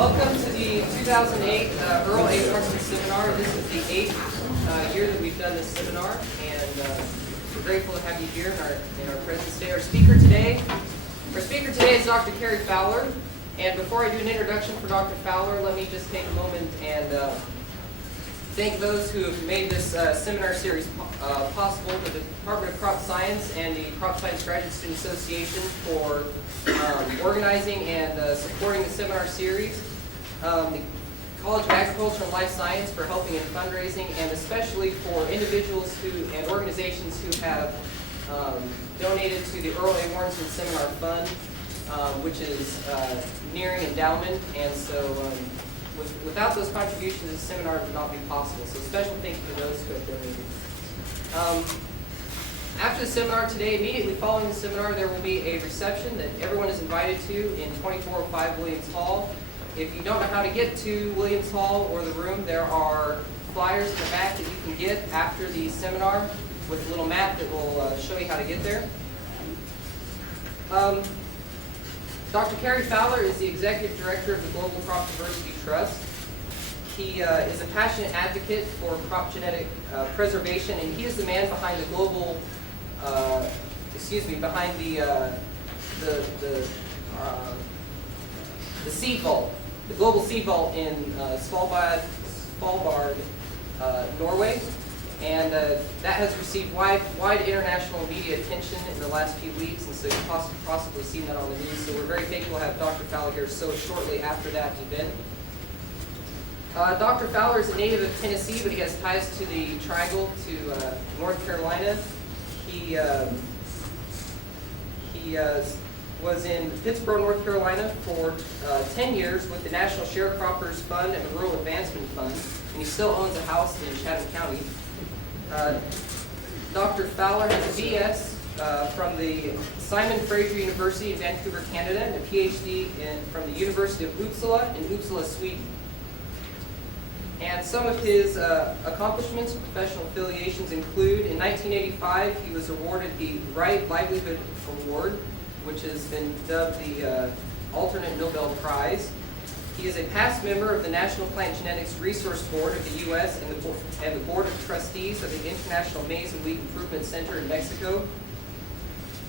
Welcome to the 2008 Earl A. Wernsman Seminar. This is the 8th year that we've done this seminar, and we're grateful to have you here in our presence today. Our speaker today is Dr. Cary Fowler. And before I do an introduction for Dr. Fowler, let me just take a moment and thank those who have made this seminar series possible, the Department of Crop Science and the Crop Science Graduate Student Association for organizing and supporting the seminar series, the College of Agriculture and Life Science for helping in fundraising, and especially for individuals and organizations who have donated to the Earl A. Wernsman Seminar Fund, which is nearing endowment, and so without those contributions, the seminar would not be possible. So special thank you to those who have donated. After the seminar today, immediately following the seminar, there will be a reception that everyone is invited to in 2405 Williams Hall. If you don't know how to get to Williams Hall or the room, there are flyers in the back that you can get after the seminar with a little map that will show you how to get there. Dr. Cary Fowler is the Executive Director of the Global Crop Diversity Trust. He is a passionate advocate for crop genetic preservation, and he is the man behind the global, behind the seed vault, the global seed vault in Svalbard, Norway, and that has received wide international media attention in the last few weeks, and so you've possibly seen that on the news. So we're very thankful to have Dr. Fowler here so shortly after that event. Dr. Fowler is a native of Tennessee, but he has ties to the Triangle, to North Carolina. He was in Pittsburgh, North Carolina for 10 years with the National Sharecroppers Fund and the Rural Advancement Fund, and he still owns a house in Chatham County. Dr. Fowler has a BS from the Simon Fraser University in Vancouver, Canada, and a PhD from the University of Uppsala in Uppsala, Sweden. And some of his accomplishments and professional affiliations include, in 1985, he was awarded the Right Livelihood Award, which has been dubbed the alternate Nobel Prize. He is a past member of the National Plant Genetics Resource Board of the U.S. and the Board of Trustees of the International Maize and Wheat Improvement Center in Mexico.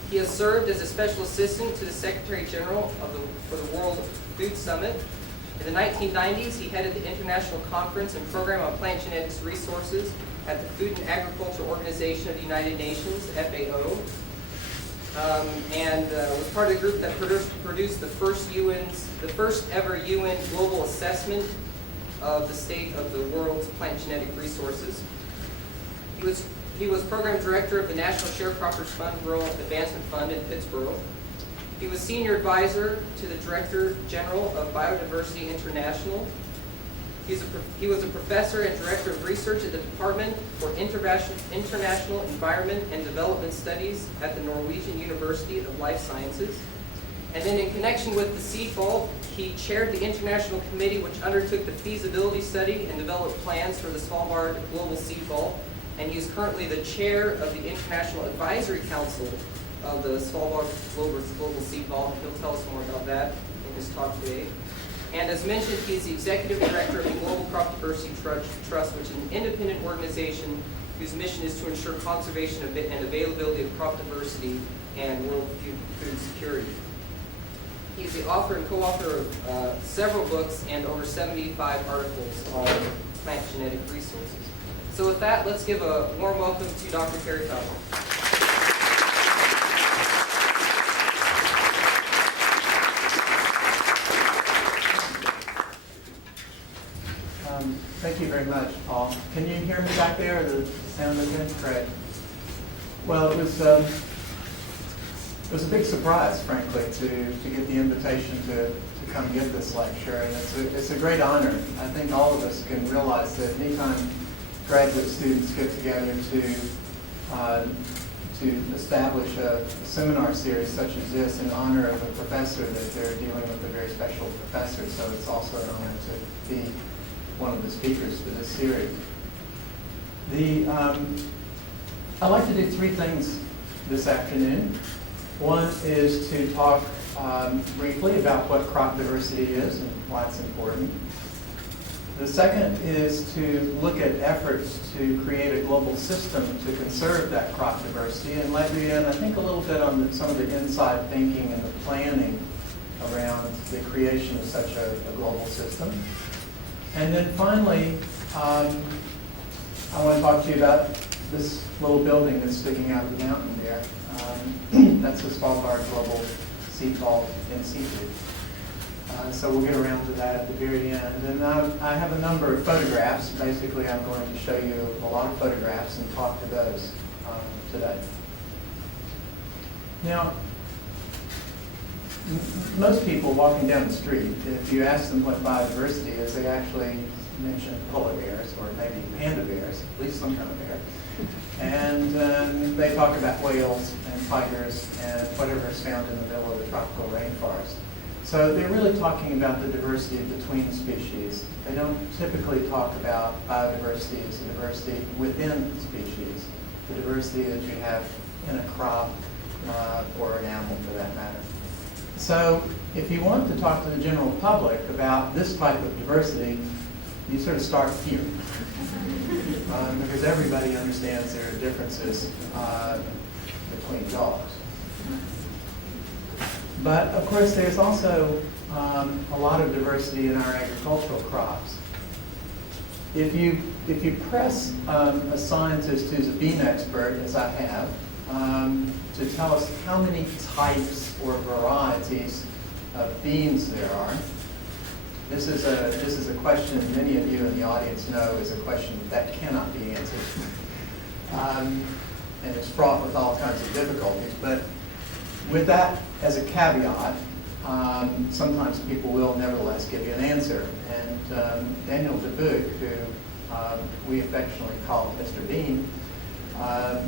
He has served as a special assistant to the Secretary General for the World Food Summit. In the 1990s, he headed the International Conference and Program on Plant Genetics Resources at the Food and Agriculture Organization of the United Nations, FAO, and was part of the group that produced the first ever UN global assessment of the state of the world's plant genetic resources. He was program director of the National Sharecroppers Fund Rural Advancement Fund in Pittsburgh. He was senior advisor to the Director General of Biodiversity International. He was a professor and director of research at the Department for International Environment and Development Studies at the Norwegian University of Life Sciences. And then in connection with the Seed Vault, he chaired the international committee which undertook the feasibility study and developed plans for the Svalbard Global Seed Vault. And he is currently the chair of the International Advisory Council of the Svalbard Global Seed Vault. He'll tell us more about that in his talk today. And as mentioned, he is the Executive Director of the Global Crop Diversity Trust, which is an independent organization whose mission is to ensure conservation and availability of crop diversity and world food security. He is the author and co-author of several books and over 75 articles on plant genetic resources. So with that, let's give a warm welcome to Dr. Cary Fowler. Thank you very much, Paul. Can you hear me back there? The sound is good? Great. Well, it was a big surprise, frankly, to get the invitation to come give this lecture, and it's a great honor. I think all of us can realize that anytime graduate students get together to establish a seminar series such as this in honor of a professor, that they're dealing with a very special professor, so it's also an honor to be one of the speakers for this series. I'd like to do three things this afternoon. One is to talk briefly about what crop diversity is and why it's important. The second is to look at efforts to create a global system to conserve that crop diversity, and let you in, I think, a little bit on some of the inside thinking and the planning around the creation of such a global system. And then finally, I want to talk to you about this little building that's sticking out of the mountain there. That's the Svalbard Global Seed Vault in situ. So we'll get around to that at the very end. And I have a number of photographs. Basically, I'm going to show you a lot of photographs and talk to those today. Now, most people walking down the street, if you ask them what biodiversity is, they actually mention polar bears or maybe panda bears, at least some kind of bear. And they talk about whales and tigers and whatever is found in the middle of the tropical rainforest. So they're really talking about the diversity between species. They don't typically talk about biodiversity as the diversity within species, the diversity that you have in a crop or an animal for that matter. So if you want to talk to the general public about this type of diversity, you sort of start here. Because everybody understands there are differences between dogs. But of course, there's also a lot of diversity in our agricultural crops. If you press a scientist who's a bean expert, as I have, to tell us how many types or varieties of beans there are, this is a question many of you in the audience know is a question that cannot be answered, and it's fraught with all kinds of difficulties. But with that as a caveat, sometimes people will nevertheless give you an answer. And Daniel DeBuc, who we affectionately call Mr. Bean,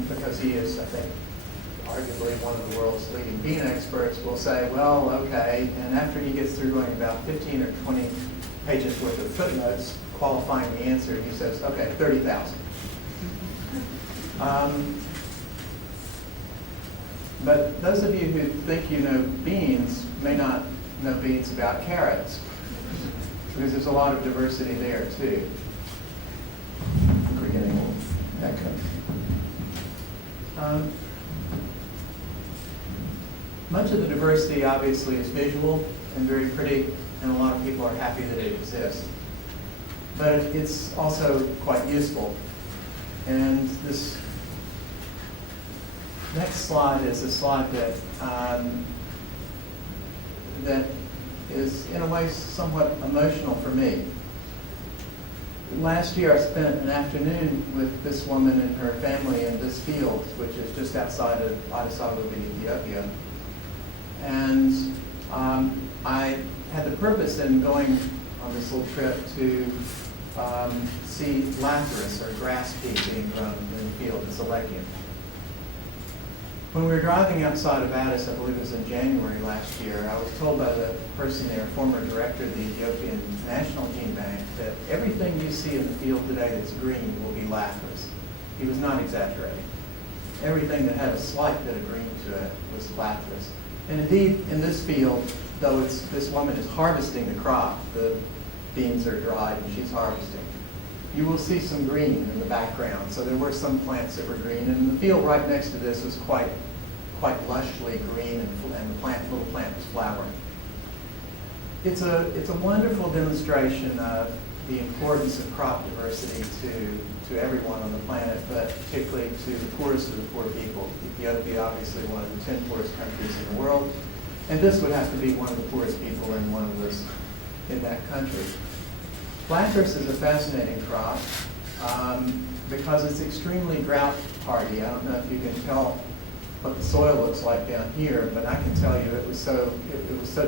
because he is, I think, arguably one of the world's leading bean experts, will say, well, okay, and after he gets through going about 15 or 20 pages worth of footnotes qualifying the answer, he says, okay, 30,000. But those of you who think you know beans may not know beans about carrots, because there's a lot of diversity there too. Forgetting that comes. Much of the diversity obviously is visual and very pretty, and a lot of people are happy that it exists. But it's also quite useful. And this next slide is a slide that that is in a way somewhat emotional for me. Last year I spent an afternoon with this woman and her family in this field, which is just outside of Addis Ababa, Ethiopia. And I had the purpose in going on this little trip to see lathyrus, or grass pea, being grown in the field. It's a legume. When we were driving outside of Addis, I believe it was in January last year, I was told by the person there, former director of the Ethiopian National Gene Bank, that everything you see in the field today that's green will be lathyrus. He was not exaggerating. Everything that had a slight bit of green to it was lathyrus. And indeed, in this field, though this woman is harvesting the crop, the beans are dried and she's harvesting, you will see some green in the background. So there were some plants that were green, and the field right next to this was quite lushly green, and the little plant was flowering. It's a wonderful demonstration of the importance of crop diversity to everyone on the planet, but particularly to the poorest of the poor people. Ethiopia, obviously one of the 10 poorest countries in the world, and this would have to be one of the poorest people in that country. Lathyrus is a fascinating crop because it's extremely drought hardy. I don't know if you can tell what the soil looks like down here, but I can tell you it was so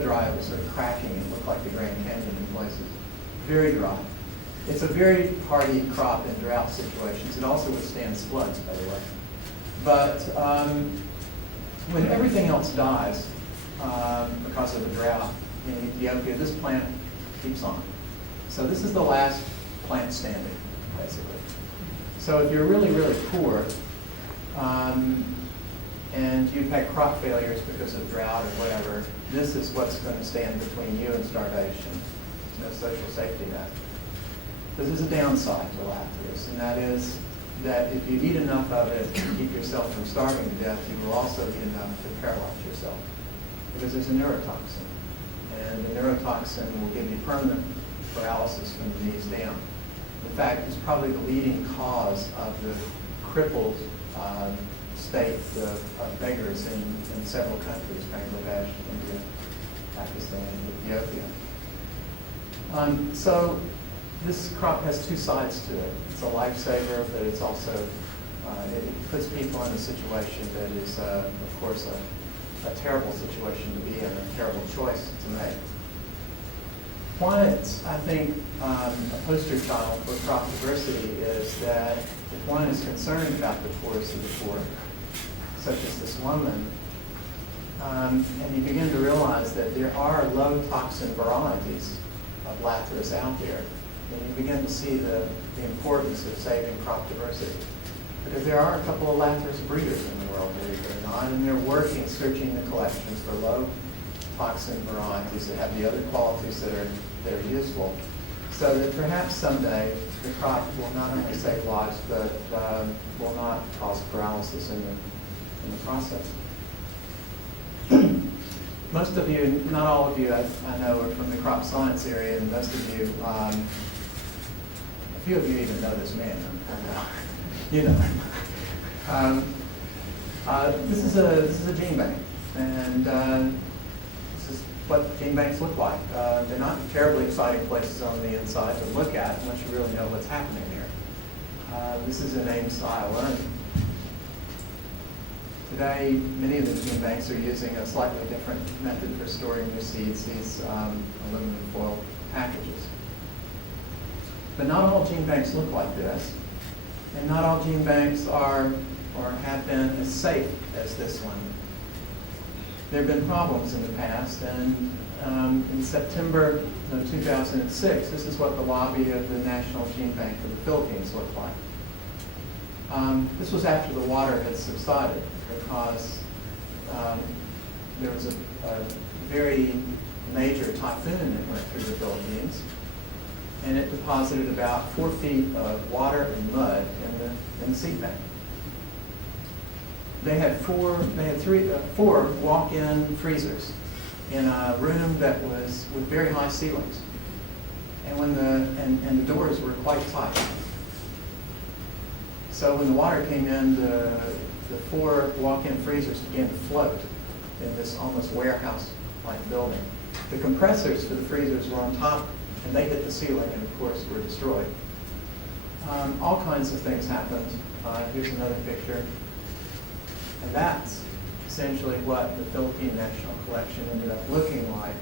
dry it was sort of cracking. It looked like the Grand Canyon in places. Very dry. It's a very hardy crop in drought situations. It also withstands floods, by the way. But when everything else dies because of the drought in Ethiopia, this plant keeps on. So this is the last plant standing, basically. So if you're really, really poor, and you've had crop failures because of drought or whatever, this is what's going to stand between you and starvation. No social safety net. But there's a downside to Lathyrus, and that is that if you eat enough of it to keep yourself from starving to death, you will also eat enough to paralyze yourself, because there's a neurotoxin. And the neurotoxin will give you permanent paralysis from the knees down. In fact, it's probably the leading cause of the crippled state of beggars in several countries, Bangladesh, India, Pakistan, Ethiopia. So this crop has two sides to it. It's a lifesaver, but it's also, it puts people in a situation that is, of course, a terrible situation to be in, a terrible choice to make. Why it's, I think, a poster child for crop diversity is that if one is concerned about the poorest of the poor, such as this woman, and you begin to realize that there are low toxin varieties of Lathyrus out there, and you begin to see the importance of saving crop diversity. Because there are a couple of Lathyrus breeders in the world, believe it or not, and they're working, searching the collections for low toxin varieties that have the other qualities that are useful, so that perhaps someday the crop will not only save lives, but will not cause paralysis in the process. Most of you, not all of you, I know are from the crop science area, and most of you, a few of you even know this man. You know. This is a gene bank, and this is what gene banks look like. They're not terribly exciting places on the inside to look at unless you really know what's happening here. This is a name style learning. Today, many of the gene banks are using a slightly different method for storing their seeds, these aluminum foil packages. But not all gene banks look like this, and not all gene banks are or have been as safe as this one. There have been problems in the past, and in September of 2006, this is what the lobby of the National Gene Bank of the Philippines looked like. This was after the water had subsided, because there was a very major typhoon that went through the Philippines, and it deposited about 4 feet of water and mud in the seed bank. They had four walk-in freezers in a room that was with very high ceilings, and the doors were quite tight. So when the water came in, the 4 walk-in freezers began to float in this almost warehouse-like building. The compressors for the freezers were on top, and they hit the ceiling and, of course, were destroyed. All kinds of things happened. Here's another picture. And that's essentially what the Philippine National Collection ended up looking like.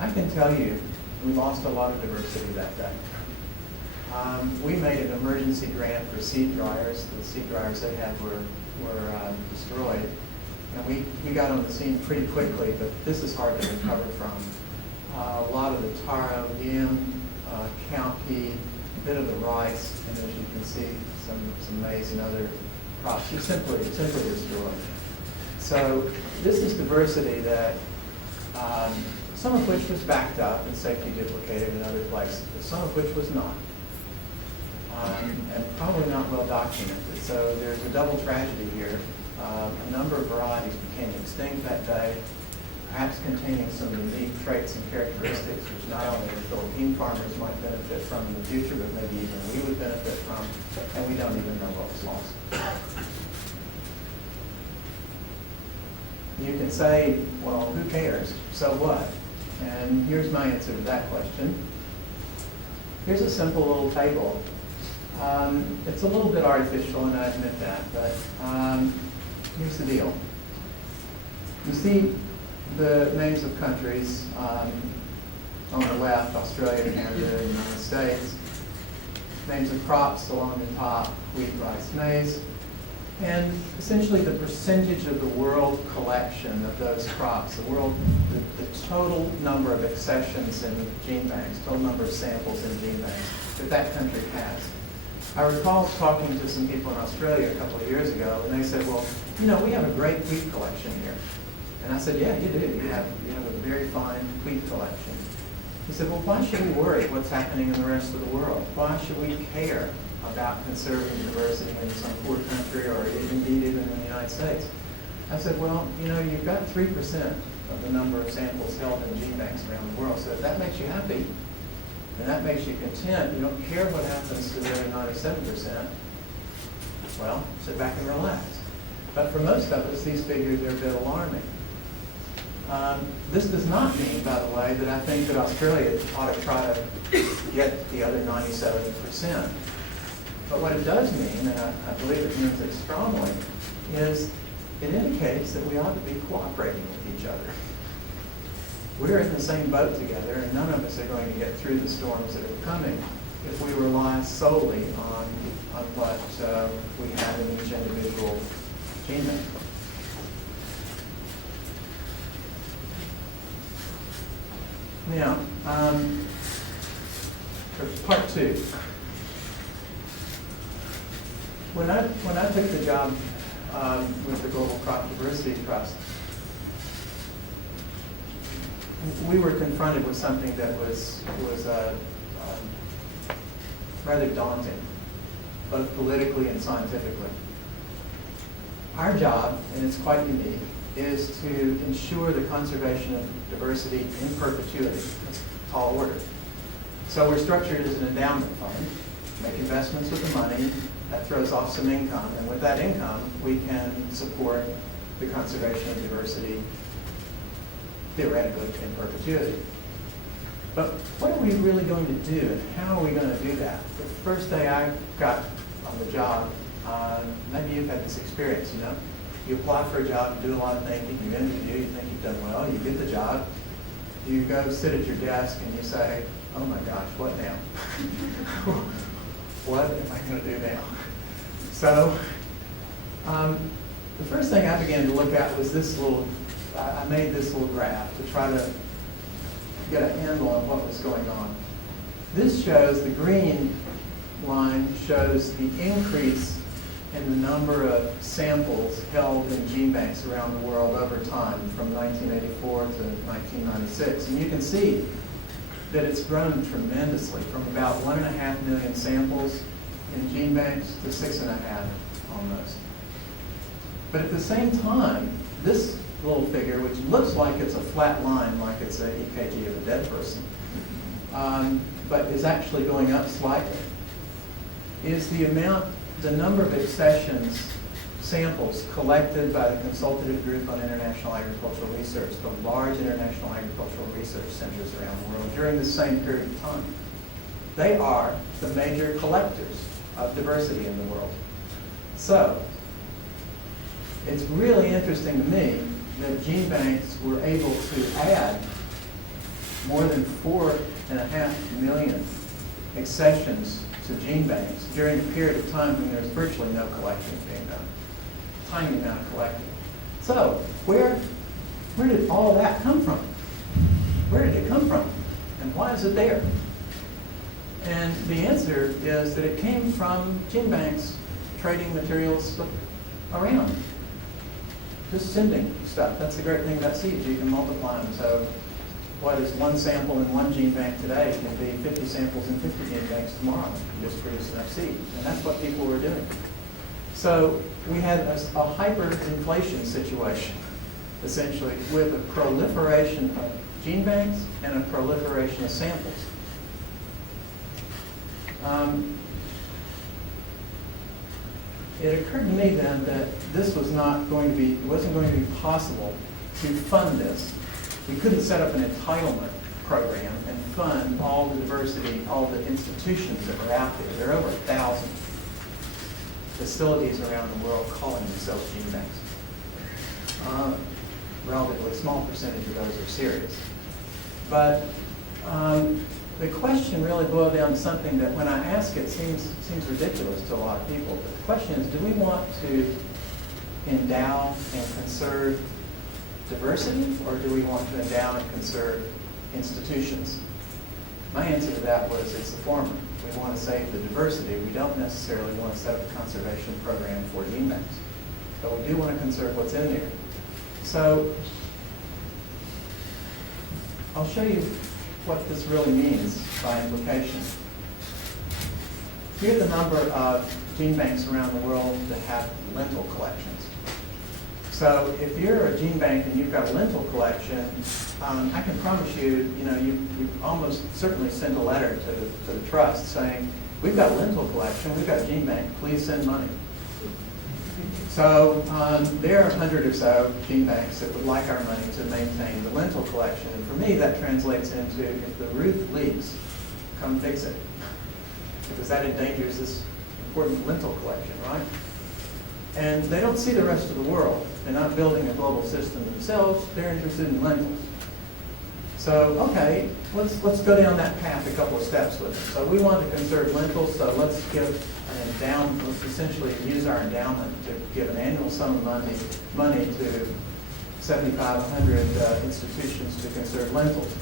I can tell you, we lost a lot of diversity that day. We made an emergency grant for seed dryers. The seed dryers they had were destroyed. And we got on the scene pretty quickly, but this is hard to recover from. A lot of the taro, yam, cowpea, a bit of the rice, and as you can see, some maize and other crops are simply destroyed. So this is diversity that some of which was backed up and safety duplicated in other places, but some of which was not. And probably not well documented. So there's a double tragedy here. A number of varieties became extinct that day, perhaps containing some unique traits and characteristics which not only the Philippine farmers might benefit from in the future, but maybe even we would benefit from, and we don't even know what was lost. You can say, well, who cares? So what? And here's my answer to that question. Here's a simple little table. It's a little bit artificial, and I admit that, but here's the deal. You see the names of countries on the left, Australia, Canada, the United States. Names of crops along the top, wheat, rice, maize. And essentially the percentage of the world collection of those crops, the total number of accessions in gene banks, total number of samples in gene banks that country has. I recall talking to some people in Australia a couple of years ago, and they said, well, we have a great wheat collection here. And I said, yeah, you do. You have a very fine wheat collection. He said, well, why should we worry what's happening in the rest of the world? Why should we care about conserving diversity in some poor country or indeed even in the United States? I said, well, you've got 3% of the number of samples held in gene banks around the world. So if that makes you happy, and that makes you content, you don't care what happens to the other 97%, well, sit back and relax. But for most of us, these figures are a bit alarming. This does not mean, by the way, that I think that Australia ought to try to get the other 97%. But what it does mean, and I believe it means it strongly, is it indicates that we ought to be cooperating with each other. We're in the same boat together, and none of us are going to get through the storms that are coming if we rely solely on what we have in each individual gene bank. Now, for part two. When I took the job with the Global Crop Diversity Trust, we were confronted with something that was rather daunting, both politically and scientifically. Our job, and it's quite unique, is to ensure the conservation of diversity in perpetuity. That's a tall order. So we're structured as an endowment fund, make investments with the money, that throws off some income, and with that income, we can support the conservation of diversity theoretically in perpetuity. But what are we really going to do, and how are we going to do that? The first day I got on the job, maybe you've had this experience, You apply for a job, you do a lot of thinking, you interview, you think you've done well, you get the job, you go sit at your desk and you say, oh my gosh, what now? What am I going to do now? So the first thing I began to look at was I made this little graph to try to get a handle on what was going on. This shows, the green line shows the increase in the number of samples held in gene banks around the world over time from 1984 to 1996. And you can see that it's grown tremendously from about 1.5 million samples in gene banks to 6.5 almost. But at the same time, this little figure, which looks like it's a flat line, like it's an EKG of a dead person, but is actually going up slightly, is the number of accessions, samples collected by the Consultative Group on International Agricultural Research, the large international agricultural research centers around the world during the same period of time. They are the major collectors of diversity in the world. So, it's really interesting to me that gene banks were able to add more than 4.5 million accessions to gene banks during a period of time when there's virtually no collecting being done. Tiny amount of collecting. So, where did all that come from? Where did it come from? And why is it there? And the answer is that it came from gene banks trading materials around. Just sending stuff. That's the great thing about seeds. You can multiply them. So what is one sample in one gene bank today can be 50 samples in 50 gene banks tomorrow. You just produce enough seed. And that's what people were doing. So we had a hyperinflation situation, essentially, with a proliferation of gene banks and a proliferation of samples. It occurred to me then that this was wasn't going to be possible to fund this. We couldn't set up an entitlement program and fund all the diversity, all the institutions that were out there. There are over 1,000 facilities around the world calling themselves gene banks. Relatively small percentage of those are serious. But the question really boiled down to something that when I ask it seems ridiculous to a lot of people. But the question is, do we want to endow and conserve diversity, or do we want to endow and conserve institutions? My answer to that was it's the former. We want to save the diversity. We don't necessarily want to set up a conservation program for gene banks. But we do want to conserve what's in there. So I'll show you what this really means by implication. Here's the number of gene banks around the world that have lentil collections. So if you're a gene bank and you've got a lentil collection, I can promise you, you almost certainly send a letter to the trust saying, we've got a lentil collection, we've got a gene bank, please send money. So there are 100 or so gene banks that would like our money to maintain the lentil collection. And for me, that translates into, if the roof leaks, come fix it. Because that endangers this important lentil collection, right? And they don't see the rest of the world. They're not building a global system themselves. They're interested in lentils. So, okay, let's go down that path a couple of steps with it. So we want to conserve lentils, so let's give an endowment, let's essentially use our endowment to give an annual sum of money to 7,500 institutions to conserve lentils.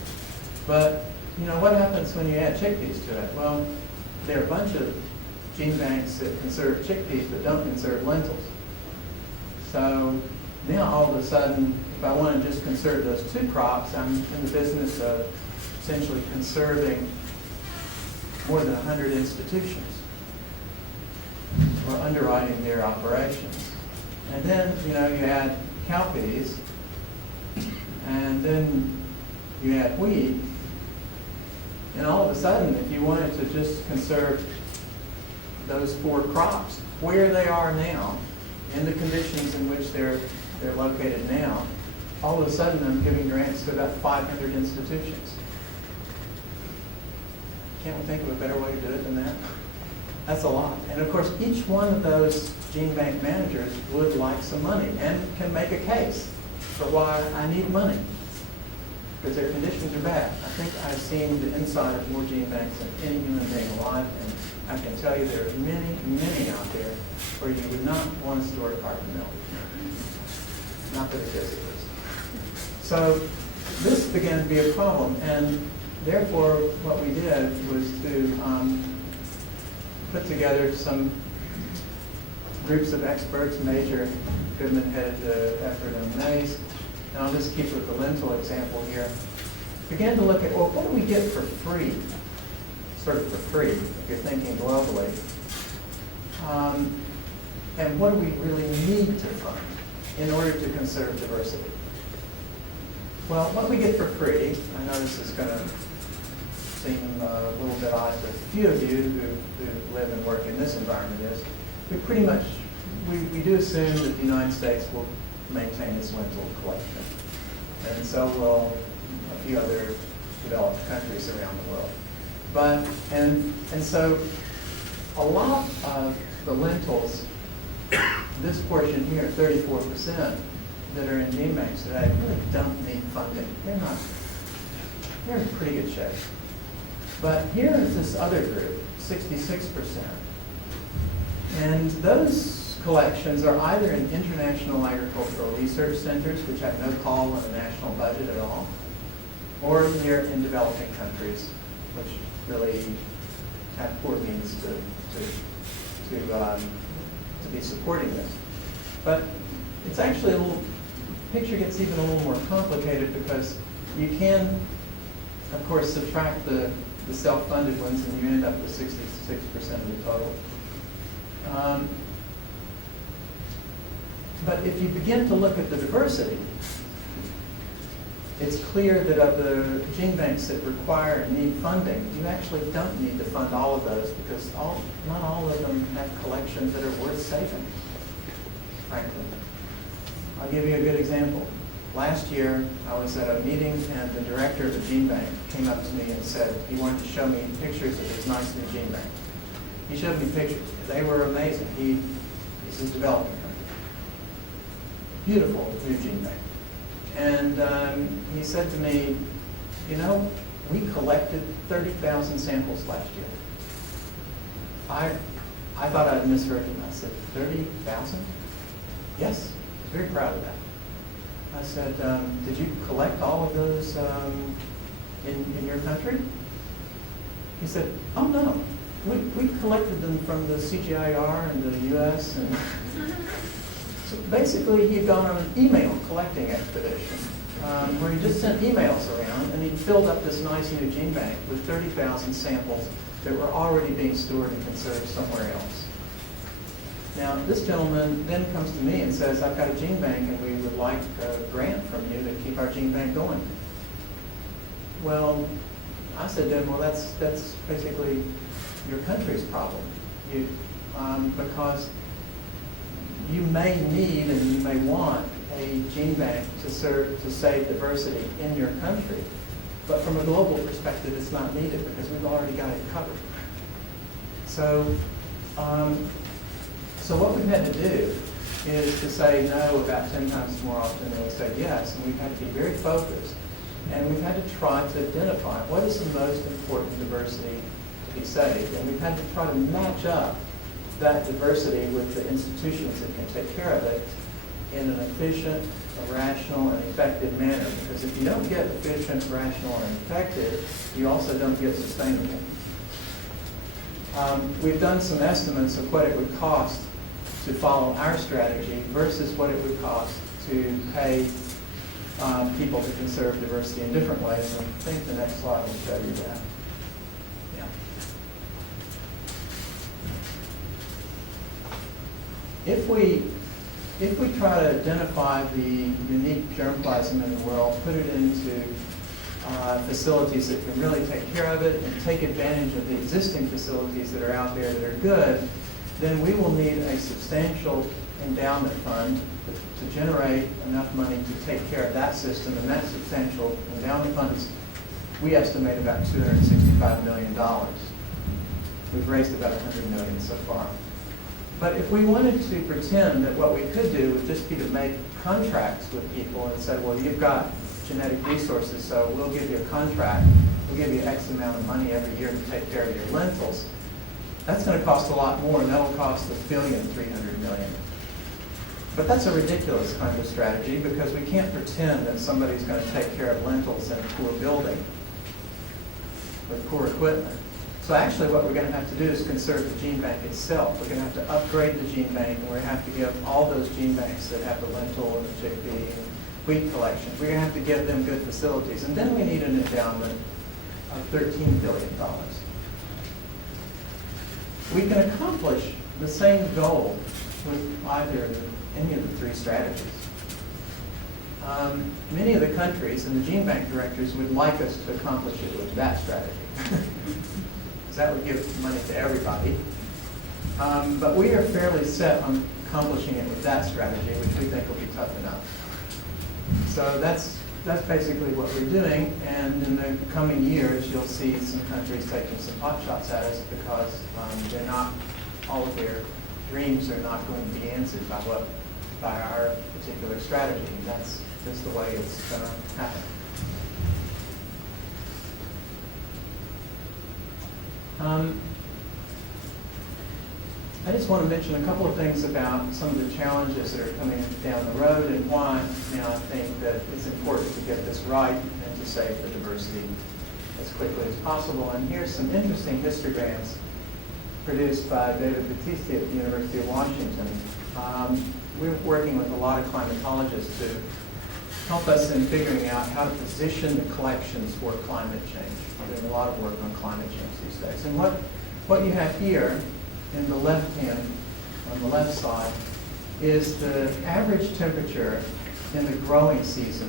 But, what happens when you add chickpeas to it? Well, there are a bunch of gene banks that conserve chickpeas but don't conserve lentils. So now all of a sudden, if I want to just conserve those two crops, I'm in the business of essentially conserving more than 100 institutions or underwriting their operations. And then, you add cowpeas, and then you add wheat, and all of a sudden, if you wanted to just conserve those four crops where they are now, in the conditions in which they're located now, all of a sudden I'm giving grants to about 500 institutions. Can't we think of a better way to do it than that? That's a lot. And of course, each one of those gene bank managers would like some money and can make a case for why I need money, because their conditions are bad. I think I've seen the inside of more gene banks than any human being alive, and I can tell you there are many, many out there where you would not want to store carton milk. Not that it is. So this began to be a problem, and therefore what we did was to put together some groups of experts. Major Goodman headed the effort on maize, and I'll just keep with the lentil example here. Began to look at, well, what do we get for free? Sort of for free, if you're thinking globally. And what do we really need to fund in order to conserve diversity? Well, what we get for free, I know this is going to seem a little bit odd to a few of you who live and work in this environment, is we pretty much, we do assume that the United States will maintain its lentil collection. And so will a few other developed countries around the world. But, and so a lot of the lentils, this portion here, 34%, that are in gene banks today, really don't need funding. They're in pretty good shape. But here is this other group, 66%. And those collections are either in international agricultural research centers, which have no call on the national budget at all, or they're in developing countries, which really have poor means to be supporting this. But it's actually picture gets even a little more complicated, because you can, of course, subtract the self-funded ones and you end up with 66% of the total. But if you begin to look at the diversity, it's clear that of the gene banks that require and need funding, you actually don't need to fund all of those, because not all of them have collections that are worth saving, frankly. I'll give you a good example. Last year, I was at a meeting, and the director of the gene bank came up to me and said he wanted to show me pictures of his nice new gene bank. He showed me pictures. They were amazing. This is developing country. Beautiful new gene bank. And he said to me, we collected 30,000 samples last year. I thought I'd misheard him. I said, 30,000? Yes, I was very proud of that. I said, did you collect all of those in your country? He said, oh no, we collected them from the CGIAR and the US. And so basically, he'd gone on an email collecting expedition where he just sent emails around, and he filled up this nice new gene bank with 30,000 samples that were already being stored and conserved somewhere else. Now, this gentleman then comes to me and says, I've got a gene bank and we would like a grant from you to keep our gene bank going. Well, I said to him, well, that's basically your country's problem. Because you may need and you may want a gene bank to save diversity in your country. But from a global perspective, it's not needed because we've already got it covered. So what we've had to do is to say no about 10 times more often than we say yes, and we've had to be very focused. And we've had to try to identify what is the most important diversity to be saved, and we've had to try to match up that diversity with the institutions that can take care of it in an efficient, a rational, and effective manner. Because if you don't get efficient, rational, and effective, you also don't get sustainable. We've done some estimates of what it would cost to follow our strategy versus what it would cost to pay people to conserve diversity in different ways. And I think the next slide will show you that. Yeah. If we try to identify the unique germplasm in the world, put it into facilities that can really take care of it and take advantage of the existing facilities that are out there that are good, then we will need a substantial endowment fund to generate enough money to take care of that system. And that substantial endowment fund is, we estimate, about $265 million. We've raised about $100 million so far. But if we wanted to pretend that what we could do would just be to make contracts with people and say, well, you've got genetic resources, so we'll give you a contract. We'll give you X amount of money every year to take care of your lentils. That's going to cost a lot more, and that will cost $1.3 billion. But that's a ridiculous kind of strategy because we can't pretend that somebody's going to take care of lentils in a poor building with poor equipment. So actually what we're going to have to do is conserve the gene bank itself. We're going to have to upgrade the gene bank, and we're going to have to give all those gene banks that have the lentil and the chickpea and wheat collections, we're going to have to give them good facilities. And then we need an endowment of $13 billion. We can accomplish the same goal with any of the three strategies. Many of the countries and the gene bank directors would like us to accomplish it with that strategy. Because that would give money to everybody. But we are fairly set on accomplishing it with that strategy, which we think will be tough enough. So that's basically what we're doing, and in the coming years you'll see some countries taking some pot shots at us because they're not, all of their dreams are not going to be answered by our particular strategy. That's just the way it's going to happen. I just want to mention a couple of things about some of the challenges that are coming down the road and why now I think that it's important to get this right and to save the diversity as quickly as possible. And here's some interesting histograms produced by David Battisti at the University of Washington. We're working with a lot of climatologists to help us in figuring out how to position the collections for climate change. We're doing a lot of work on climate change these days. And what you have here in the left hand, on the left side, is the average temperature in the growing season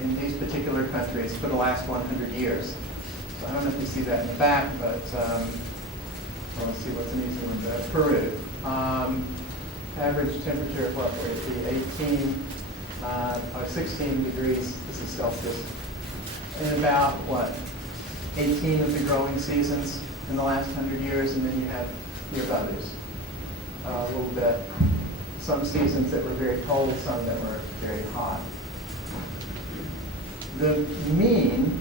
in these particular countries for the last 100 years. So I don't know if you see that in the back, but let's see what's an easy one. Peru. Average temperature of what would it be? 16 degrees, this is Celsius, in about, 18 of the growing seasons in the last 100 years, and then you have others. A little bit, some seasons that were very cold, some that were very hot. The mean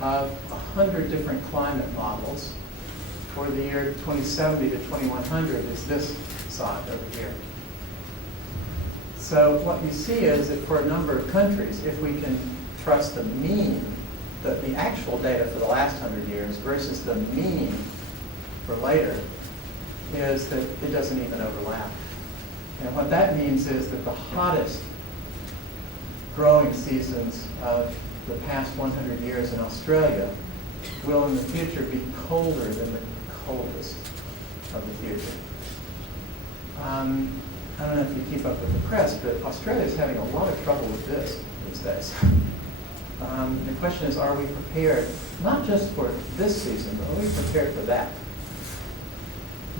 of 100 different climate models for the year 2070 to 2100 is this side over here. So what you see is that for a number of countries, if we can trust the mean, the actual data for the last 100 years versus the mean for later, is that it doesn't even overlap. And what that means is that the hottest growing seasons of the past 100 years in Australia will in the future be colder than the coldest of the future. I don't know if you keep up with the press, but Australia is having a lot of trouble with this these days. The question is, are we prepared, not just for this season, but are we prepared for that?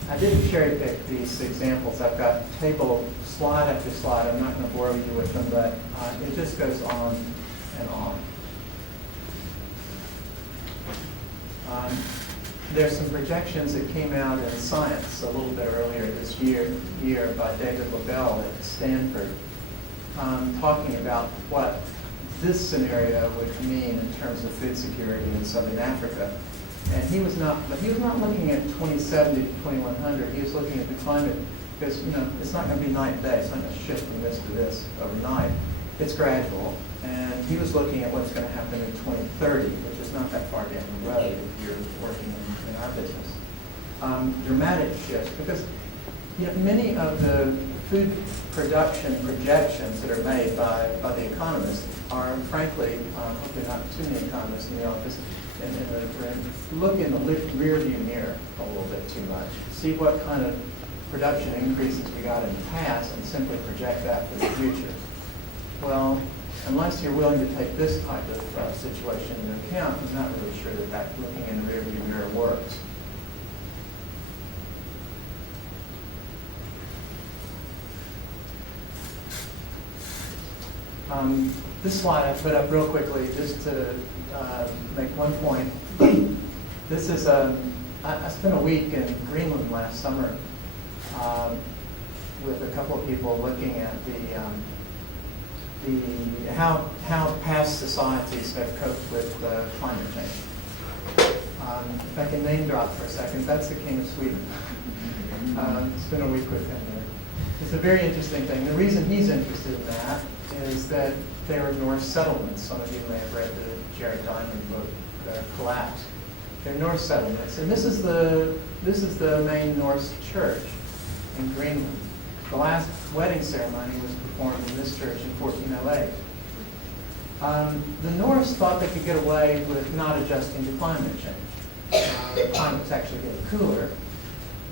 I didn't cherry pick these examples. I've got table slide after slide. I'm not going to bore you with them, but it just goes on and on. There's some projections that came out in Science a little bit earlier this year by David LaBelle at Stanford, talking about what this scenario would mean in terms of food security in Southern Africa. And he was not looking at 2070 to 2100. He was looking at the climate, because it's not going to be night and day. It's not going to shift from this to this overnight. It's gradual. And he was looking at what's going to happen in 2030, which is not that far down the road if you're working in our business. Dramatic shifts, because many of the food production projections that are made by the economists are, frankly, hopefully not too many economists in the office, and look in the rear view mirror a little bit too much. See what kind of production increases we got in the past and simply project that for the future. Well, unless you're willing to take this type of situation into account, I'm not really sure that looking in the rear view mirror works. This slide I put up real quickly just to make one point. This is I spent a week in Greenland last summer with a couple of people looking at how past societies have coped with climate change. If I can name drop for a second, that's the King of Sweden. Spent a week with him there. It's a very interesting thing. The reason he's interested in that is that they were Norse settlements. Some of you may have read the Jared Diamond book, Collapse. They're Norse settlements, and this is the main Norse church in Greenland. The last wedding ceremony was performed in this church in 1408. The Norse thought they could get away with not adjusting to climate change. The climate was actually getting cooler.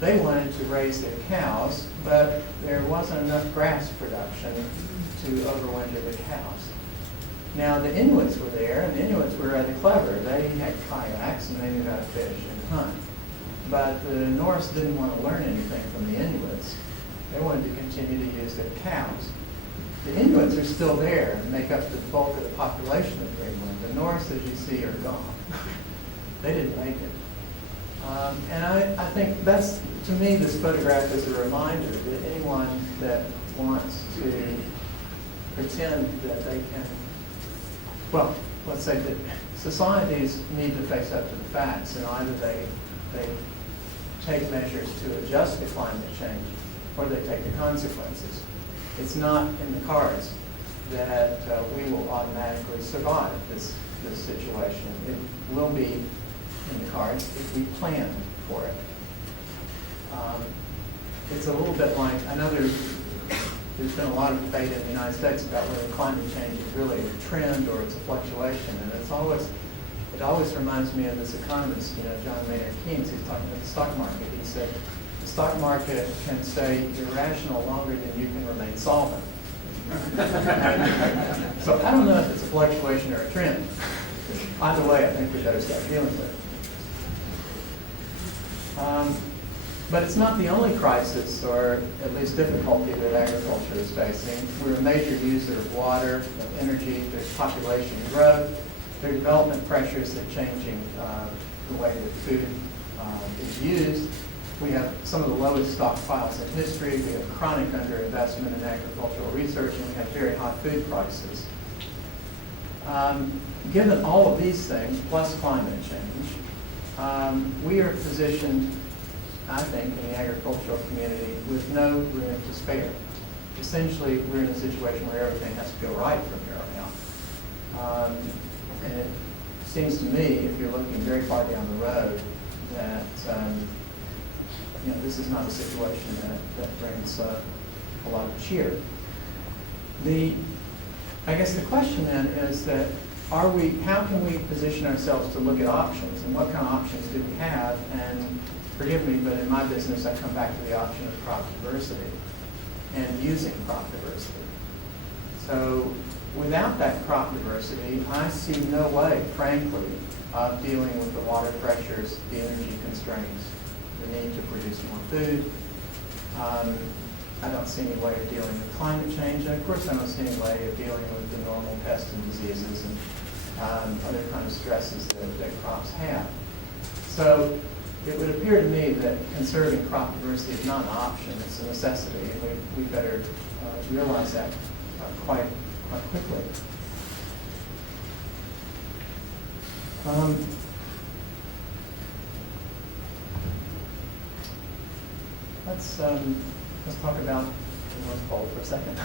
They wanted to raise their cows, but there wasn't enough grass production to overwinter the cows. Now the Inuits were there, and the Inuits were rather clever. They had kayaks and they knew how to fish and hunt. But the Norse didn't want to learn anything from the Inuits. They wanted to continue to use their cows. The Inuits are still there and make up the bulk of the population of Greenland. The Norse, as you see, are gone. They didn't make it. And I think that's, to me, this photograph is a reminder that anyone that wants to pretend that they can, well, let's say that societies need to face up to the facts, and either they take measures to adjust to climate change or they take the consequences. It's not in the cards that we will automatically survive this situation. It will be in the cards if we plan for it. It's a little bit like, I know there's been a lot of debate in the United States about whether climate change is really a trend or it's a fluctuation, and it always reminds me of this economist, John Maynard Keynes, who's talking about the stock market. He said, the stock market can stay irrational longer than you can remain solvent. So I don't know if it's a fluctuation or a trend. Either way, I think we better start dealing with it. But it's not the only crisis, or at least difficulty, that agriculture is facing. We're a major user of water, of energy. There's population growth. There are development pressures that are changing the way that food is used. We have some of the lowest stockpiles in history. We have chronic underinvestment in agricultural research, and we have very high food prices. Given all of these things, plus climate change, we are positioned, I think, in the agricultural community with no room to spare. Essentially, we're in a situation where everything has to go right from here on out. And it seems to me, if you're looking very far down the road, that this is not a situation that brings a lot of cheer. I guess the question then is that how can we position ourselves to look at options, and what kind of options do we have? And forgive me, but in my business, I come back to the option of crop diversity and using crop diversity. So without that crop diversity, I see no way, frankly, of dealing with the water pressures, the energy constraints, the need to produce more food. I don't see any way of dealing with climate change, and of course I don't see any way of dealing with the normal pests and diseases and other kind of stresses that crops have. So it would appear to me that conserving crop diversity is not an option, it's a necessity, and we better realize that quite quickly. Let's talk about the North Pole for a second.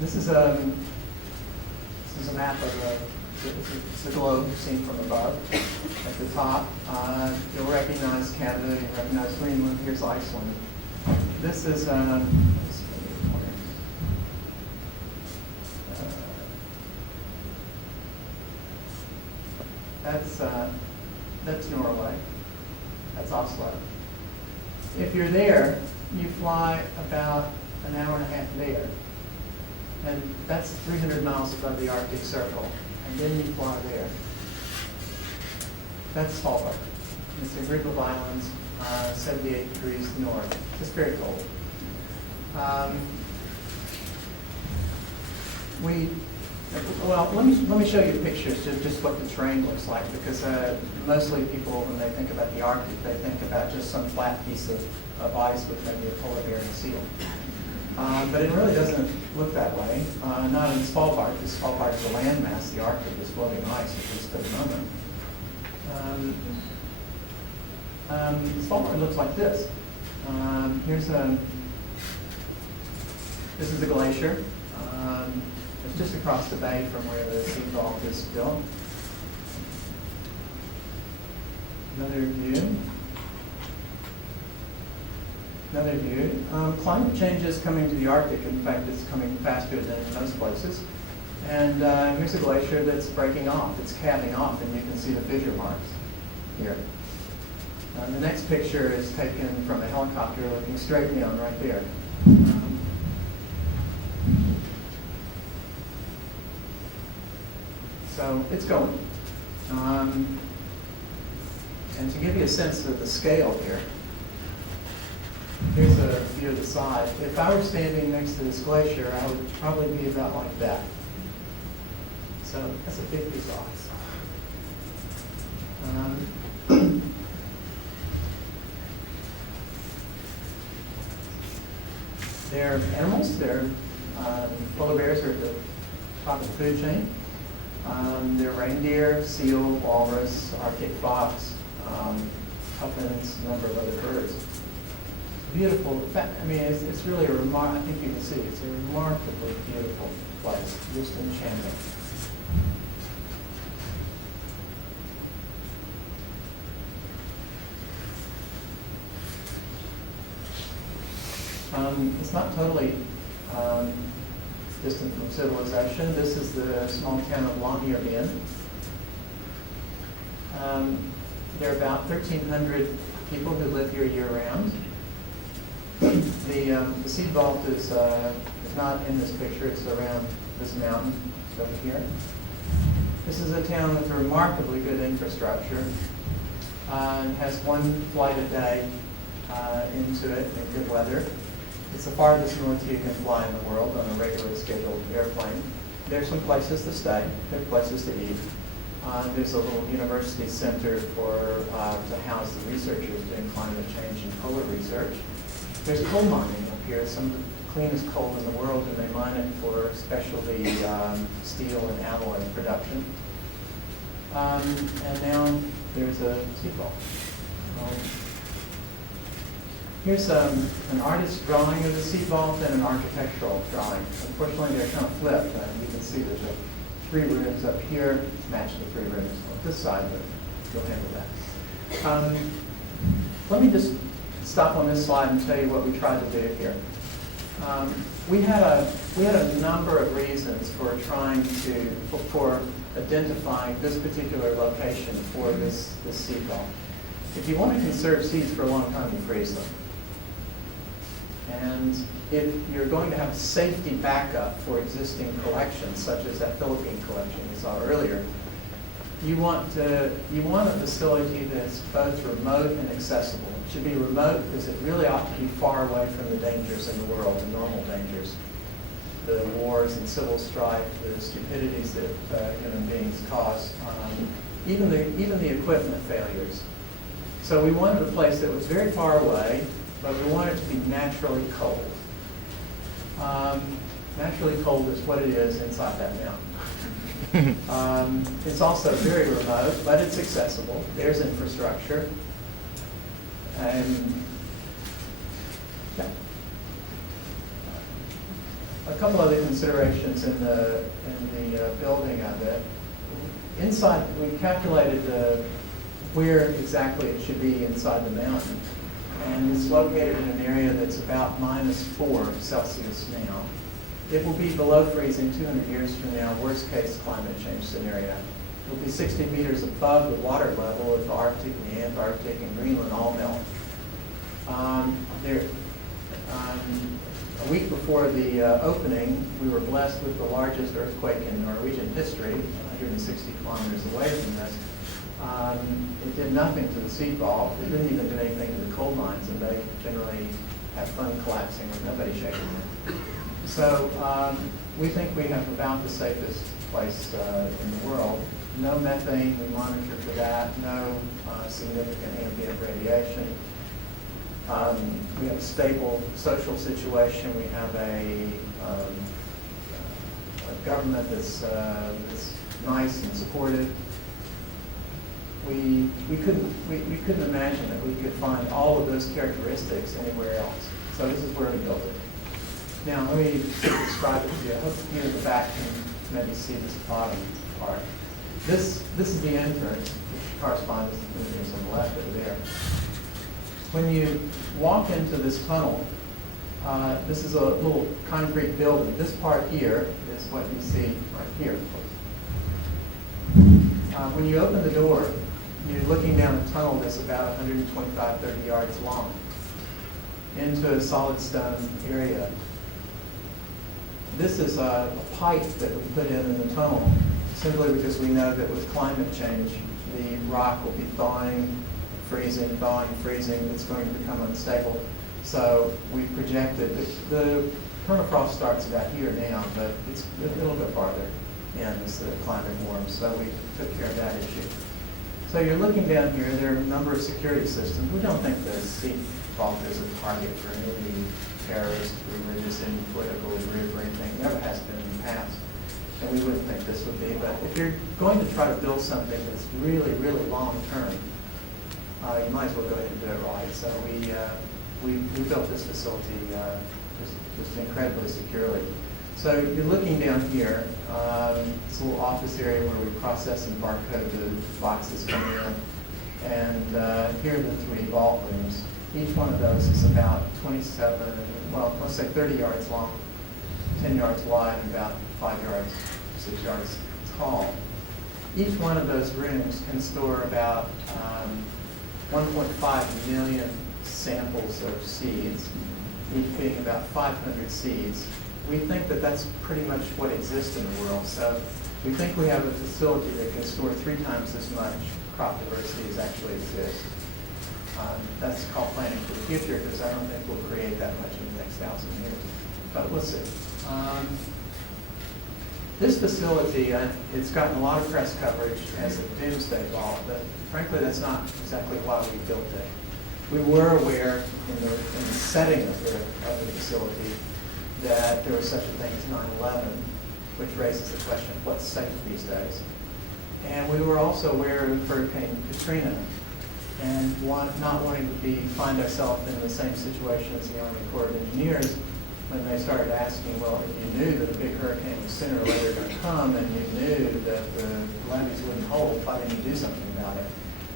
This is a map of it's a globe seen from above. At the top, you'll recognize Canada, you'll recognize Greenland. Here's Iceland. This is that's Norway. That's Oslo. If you're there, you fly about an hour and a half there. And that's 300 miles above the Arctic Circle. And then you fly there. That's Svalbard. It's a group of islands, 78 degrees north. It's very cold. Let me show you pictures of just what the terrain looks like, because mostly people, when they think about the Arctic, they think about just some flat piece of ice with maybe a polar bear and a seal. But it really doesn't look that way. Not in Svalbard, because Svalbard is a landmass. The Arctic is floating ice, at least at the moment. Svalbard looks like this. This is a glacier. It's just across the bay from where the sea vault is built. Another view. Climate change is coming to the Arctic. In fact, it's coming faster than in most places. And here's a glacier that's breaking off. It's calving off, and you can see the fissure marks here. The next picture is taken from a helicopter looking straight down right there. So it's going. And to give you a sense of the scale here, here's a view of the side. If I were standing next to this glacier, I would probably be about like that. So that's a big piece of ice. They're animals. They're polar bears are at the top of the food chain. They're reindeer, seal, walrus, Arctic fox, puffins, a number of other birds. Beautiful. I mean, it's really I think you can see it's a remarkably beautiful place, just enchanting. It's not totally distant from civilization. This is the small town of Longyearbyen. There are about 1,300 people who live here year-round. The sea vault is not in this picture. It's around this mountain over here. This is a town with remarkably good infrastructure. It has one flight a day into it in good weather. It's the farthest north you can fly in the world on a regularly scheduled airplane. There's some places to stay. There are places to eat. There's a little university center to house the researchers doing climate change and polar research. There's coal mining up here, some of the cleanest coal in the world, and they mine it for specialty steel and alloy production. And now there's a sea vault. Here's an artist's drawing of the sea vault and an architectural drawing. Unfortunately, they're kind of flipped. You can see that the 3 rooms up here match the 3 rooms on this side, but you'll handle that. Let me just stop on this slide and tell you what we tried to do here. we had a number of reasons for for identifying this particular location for this seed vault. If you want to conserve seeds for a long time, you freeze them. And if you're going to have a safety backup for existing collections, such as that Philippine collection we saw earlier, you want a facility that's both remote and accessible. It should be remote because it really ought to be far away from the dangers in the world, the normal dangers, the wars and civil strife, the stupidities that human beings cause, even the equipment failures. So we wanted a place that was very far away, but we wanted it to be naturally cold. Naturally cold is what it is inside that mountain. It's also very remote, but it's accessible. There's infrastructure. And yeah. A couple other considerations in the building of it. Inside, we calculated where exactly it should be inside the mountain. And it's located in an area that's about -4 Celsius now. It will be below freezing 200 years from now, worst case climate change scenario. It will be 60 meters above the water level of the Arctic and the Antarctic and Greenland all melt. A week before the opening, we were blessed with the largest earthquake in Norwegian history, 160 kilometers away from this. It did nothing to the seed vault. It didn't even do anything to the coal mines, and they generally have fun collapsing with nobody shaking them. So we think we have about the safest place in the world. No methane, we monitor for that. No significant ambient radiation. We have a stable social situation. We have a government that's nice and supportive. We couldn't imagine that we could find all of those characteristics anywhere else. So this is where we built it. Now let me describe it to you. I hope you in the back can maybe see this bottom part. This is the entrance, which corresponds to the images on the left over there. When you walk into this tunnel, this is a little concrete building. This part here is what you see right here. When you open the door, you're looking down a tunnel that's about 125, 30 yards long into a solid stone area. This is a pipe that we put in the tunnel simply because we know that with climate change, the rock will be thawing, freezing, thawing, freezing. It's going to become unstable. So we projected the permafrost starts about here now, but it'll go farther as the climate warms. So we took care of that issue. So you're looking down here. There are a number of security systems. We don't think the seed vault is a target for any terrorist, religious, and political group or anything. It never has been in the past. And we wouldn't think this would be. But if you're going to try to build something that's really, really long term, you might as well go ahead and do it right. So we built this facility just incredibly securely. So you're looking down here. It's a little office area where we process and barcode the boxes coming in. And here are the 3 vault rooms. Each one of those is about 27, well, let's say 30 yards long, 10 yards wide, and about 5 yards, 6 yards tall. Each one of those rooms can store about 1.5 million samples of seeds, each being about 500 seeds. We think that that's pretty much what exists in the world. So we think we have a facility that can store 3 times as much crop diversity as actually exists. That's called planning for the future because I don't think we'll create that much in the next 1,000 years. But we'll see. This facility, it's gotten a lot of press coverage as a doomsday vault, but frankly that's not exactly why we built it. We were aware in the setting of the facility that there was such a thing as 9/11, which raises the question of what's safe these days. And we were also aware of Hurricane Katrina and not wanting to find ourselves in the same situation as the Army Corps of Engineers when they started asking, well, if you knew that a big hurricane was sooner or later going to come and you knew that the levees wouldn't hold, why didn't you do something about it?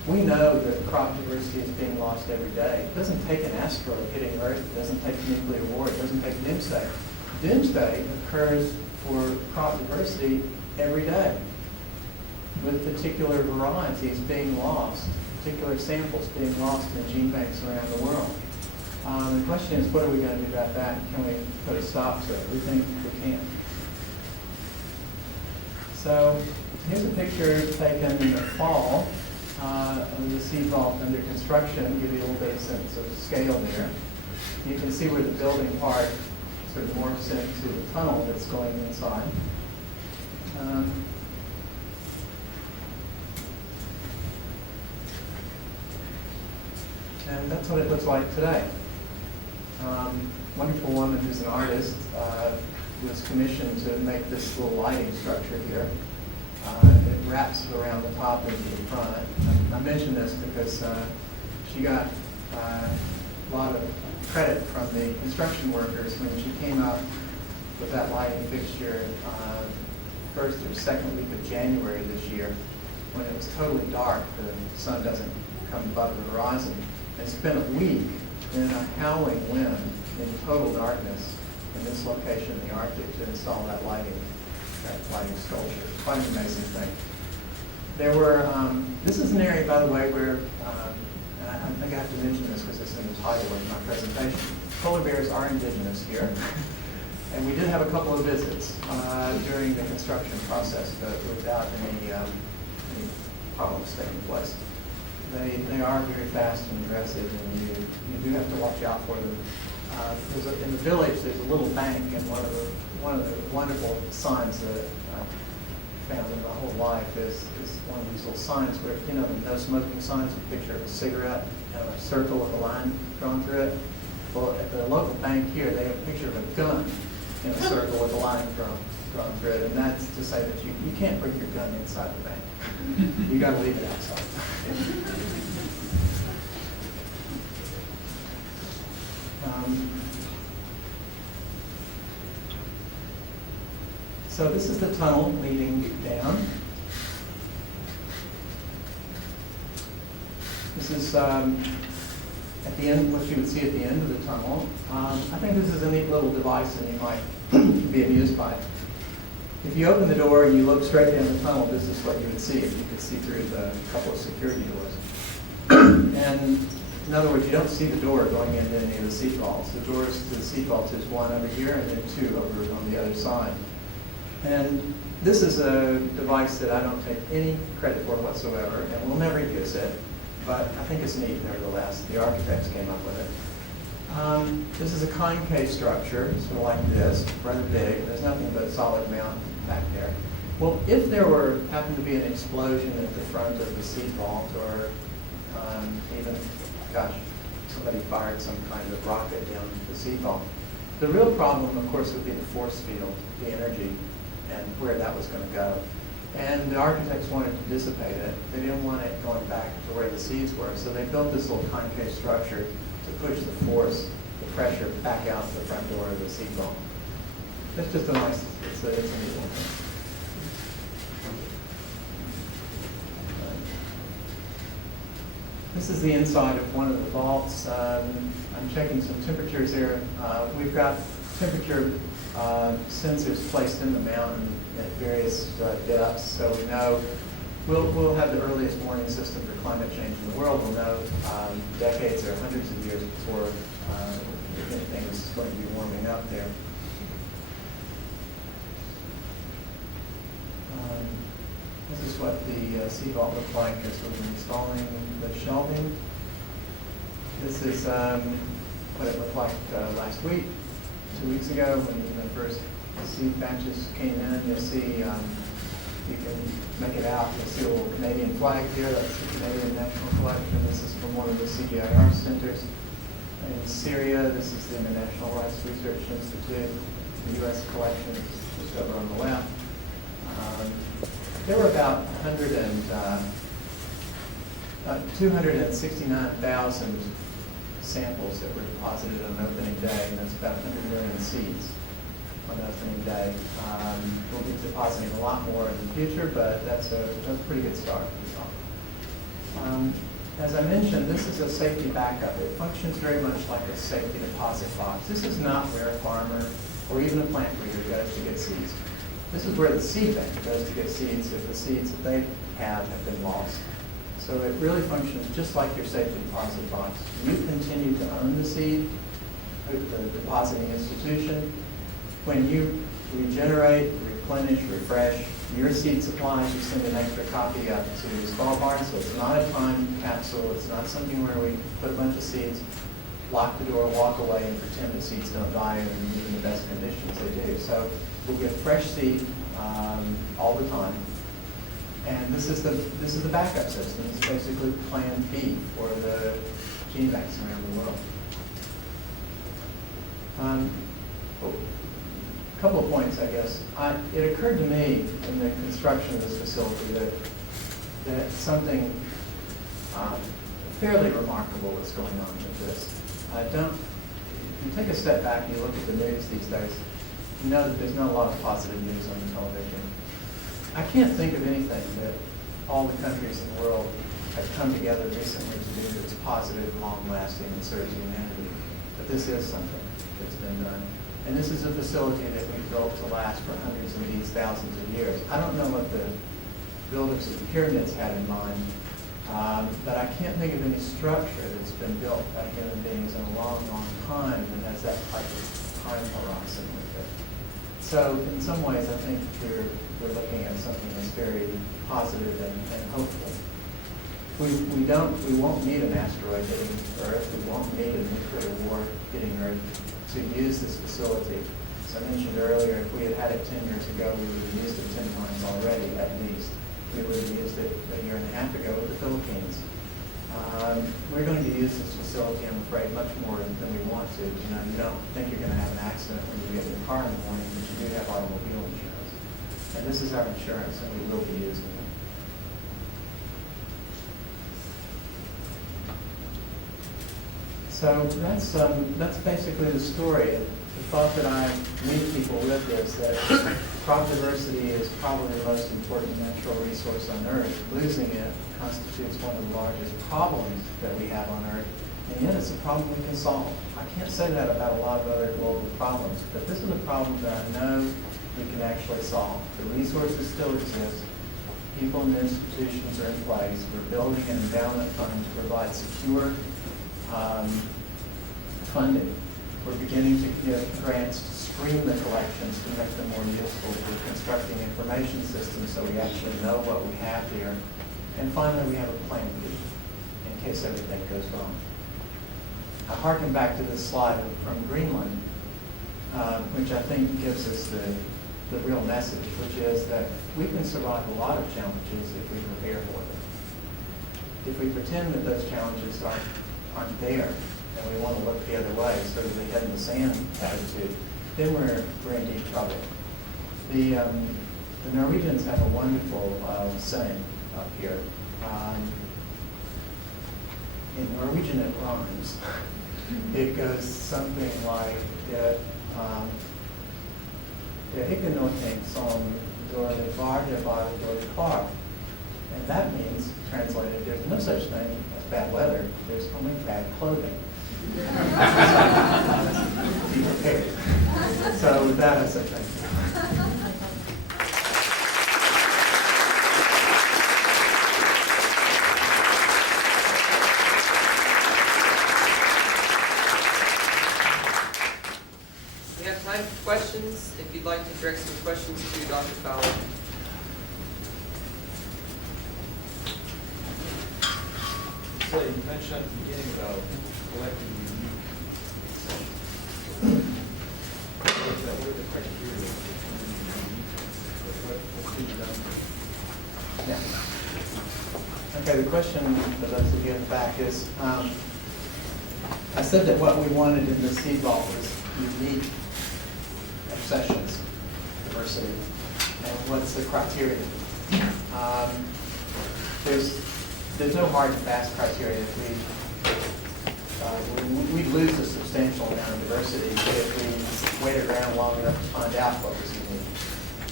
We know that crop diversity is being lost every day. It doesn't take an asteroid hitting Earth. It doesn't take a nuclear war. It doesn't take doomsday. doomsday occurs for crop diversity every day, with particular varieties being lost, particular samples being lost in gene banks around the world. The question is, what are we going to do about that? Can we put a stop to it? We think we can. So here's a picture taken in the fall of the seed vault under construction, give you a little bit of sense of scale there. You can see where the building part sort of morphs into the tunnel that's going inside. And that's what it looks like today. Wonderful woman who's an artist was commissioned to make this little lighting structure here. It wraps around the top into the front. I mention this because she got a lot of credit from the construction workers when she came up with that lighting fixture first or second week of January this year, when it was totally dark. The sun doesn't come above the horizon. They spent a week in a howling wind in total darkness in this location in the Arctic to install that lighting sculpture. Quite an amazing thing. There were, this is an area, by the way, where, and I think I have to mention this because it's in the title of my presentation, polar bears are indigenous here. And we did have a couple of visits during the construction process, but without any problems taking place. They are very fast and aggressive, and you do have to watch out for them. In the village, there's a little bank, and one of the wonderful signs that I found in my whole life is one of these little signs where, you know, the no smoking signs, a picture of a cigarette and a circle with a line drawn through it. Well, at the local bank here, they have a picture of a gun in a circle with a line drawn through it, and that's to say that you can't bring your gun inside the bank. You got to leave it outside. So this is the tunnel leading down. This is at the end, what you would see at the end of the tunnel. I think this is a neat little device, and you might be amused by it. If you open the door and you look straight down the tunnel, this is what you would see if you could see through the couple of security doors. And in other words, you don't see the door going into any of the seat vaults. The doors to the seat vaults is one over here and then two over on the other side. And this is a device that I don't take any credit for whatsoever, and we'll never use it, but I think it's neat nevertheless. The architects came up with it. This is a concave structure, sort of like this, rather big. There's nothing but solid mount back there. Well, if there happened to be an explosion at the front of the seat vault, or even, gosh, somebody fired some kind of rocket down the seat vault, the real problem, of course, would be the force field, the energy, and where that was going to go. And the architects wanted to dissipate it. They didn't want it going back to where the seeds were, so they built this little concave structure to push the force, the pressure back out the front door of the seat vault. It's just a nice, it's a neat one. This is the inside of one of the vaults. I'm checking some temperatures here. We've got temperature sensors placed in the mountain at various depths, so we know we'll have the earliest warning system for climate change in the world. We'll know decades or hundreds of years before if anything is going to be warming up there. This is what the seat vault looked like as we were installing the shelving. This is what it looked like last week, 2 weeks ago, when the first seed batches came in. You'll see, you can make it out. You'll see a little Canadian flag here. That's the Canadian National Collection. This is from one of the CGIR centers. In Syria, this is the International Rice Research Institute. The U.S. collection is just over on the left. There were about 269,000 samples that were deposited on opening day, and that's about 100 million seeds on opening day. We'll be depositing a lot more in the future, but that's a pretty good start. As I mentioned, this is a safety backup. It functions very much like a safety deposit box. This is not where a farmer or even a plant breeder goes to get seeds. This is where the seed bank goes to get seeds if the seeds that they have been lost. So it really functions just like your safety deposit box. You continue to own the seed, the depositing institution. When you regenerate, replenish, refresh your seed supplies, you send an extra copy up to Svalbard, so it's not a time capsule. It's not something where we put a bunch of seeds, lock the door, walk away, and pretend the seeds don't die and in the best conditions they do. So we'll get fresh seed all the time. And this is the backup system. It's basically Plan B for the gene banks around the world. A couple of points, I guess. It occurred to me in the construction of this facility that something fairly remarkable is going on with this. If you take a step back and you look at the news these days, you know that there's not a lot of positive news on the television. I can't think of anything that all the countries in the world have come together recently to do that's positive, long-lasting, and serves humanity. But this is something that's been done. And this is a facility that we built to last for hundreds of these thousands of years. I don't know what the builders of the pyramids had in mind, but I can't think of any structure that's been built by human beings in a long, long time that has that type of time horizon with it. So in some ways, I think we're looking at something that's very positive and hopeful. We won't need an asteroid hitting Earth. We won't need a nuclear war hitting Earth to use this facility. As I mentioned earlier, if we had had it 10 years ago, we would have used it 10 times already, at least. We would have used it a year and a half ago with the Philippines. We're going to use this facility, I'm afraid, much more than we want to. You know, you don't think you're going to have an accident when you get in the car in the morning, but you do have automobile insurance. And this is our insurance, and we will be using it. So that's basically the story. The thought that I leave people with is that crop diversity is probably the most important natural resource on Earth. Losing it constitutes one of the largest problems that we have on Earth, and yet it's a problem we can solve. I can't say that about a lot of other global problems, but this is a problem that I know we can actually solve. The resources still exist. People and institutions are in place. We're building an endowment fund to provide secure funding. We're beginning to give grants to screen the collections to make them more useful. We're constructing information systems so we actually know what we have here. And finally, we have a plan B in case everything goes wrong. I harken back to this slide from Greenland, which I think gives us the real message, which is that we can survive a lot of challenges if we prepare for them. If we pretend that those challenges aren't there, and we want to look the other way, sort of the head in the sand attitude, then we're in deep trouble. The Norwegians have a wonderful saying up here. In Norwegian it rhymes. It goes something like, ikke noe som dårlig bare dårlig klar. And that means, translated, there's no such thing as bad weather, there's only bad clothing. Be prepared. So with that, I say thank you. We have time for questions. If you'd like to direct some questions to Dr. Fowler. So you mentioned at the beginning about collecting unique accessions. What are the criteria for determining uniqueness? What's being done? Yeah. Okay, the question for those of you in the back is, I said that what we wanted in the seed vault was unique accessions, diversity, and what's the criteria? There's no hard and fast criteria. We'd lose a substantial amount of diversity if we waited around long enough to find out what was unique.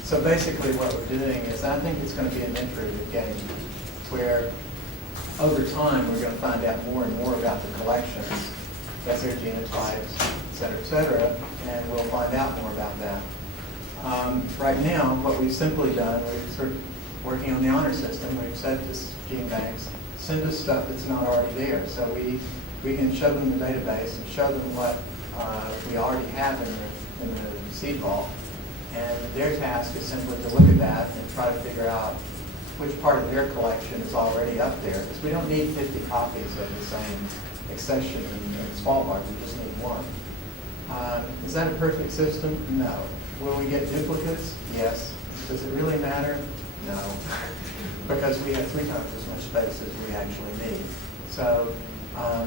So basically what we're doing is, I think it's going to be an iterative game where over time we're going to find out more and more about the collections as their genotypes, et cetera, and we'll find out more about that. Right now, what we've simply done, we've sort of working on the honor system, we've said to gene banks, send us stuff that's not already there. So we can show them the database and show them what we already have in the seed vault. And their task is simply to look at that and try to figure out which part of their collection is already up there. Because we don't need 50 copies of the same accession and small mark, we just need one. Is that a perfect system? No. Will we get duplicates? Yes. Does it really matter? No. Because we have 3 times as much space as we actually need. So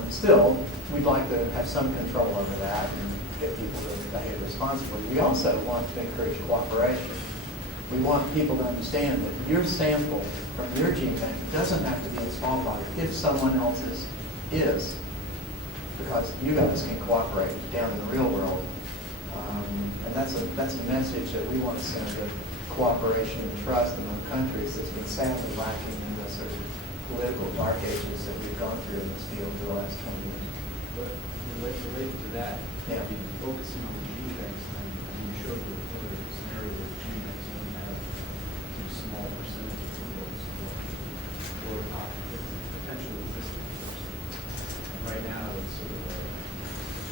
still, we'd like to have some control over that and get people to behave responsibly. We also want to encourage cooperation. We want people to understand that your sample from your gene bank doesn't have to be in small body if someone else's is, because you guys can cooperate down in the real world. And that's a message that we want to send, of cooperation and trust among countries that's been sadly lacking in the sort of political dark ages that we've gone through in this field for the last 20 years. But related to that, Yeah. if you're focusing on the gene banks, and you showed the other scenario where gene banks only have a small percentage of those or potential existing person. And right now, it's sort of a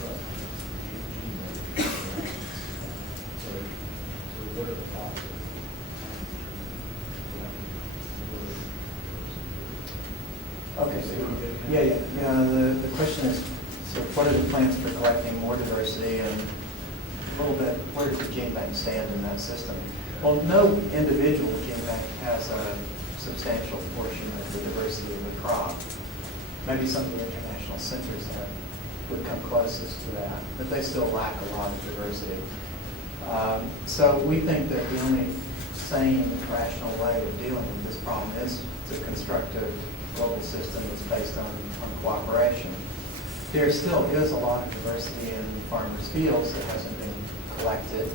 trust gene bank. So what are the thoughts of Okay, so, the question is, so what are the plans for collecting more diversity, and a little bit, where does the gene bank stand in that system? Well, no individual gene bank has a substantial portion of the diversity of the crop. Maybe some of the international centers that would come closest to that, but they still lack a lot of diversity. So we think that the only sane, rational way of dealing with this problem is to construct a global system that's based on cooperation. There still is a lot of diversity in farmers' fields that hasn't been collected.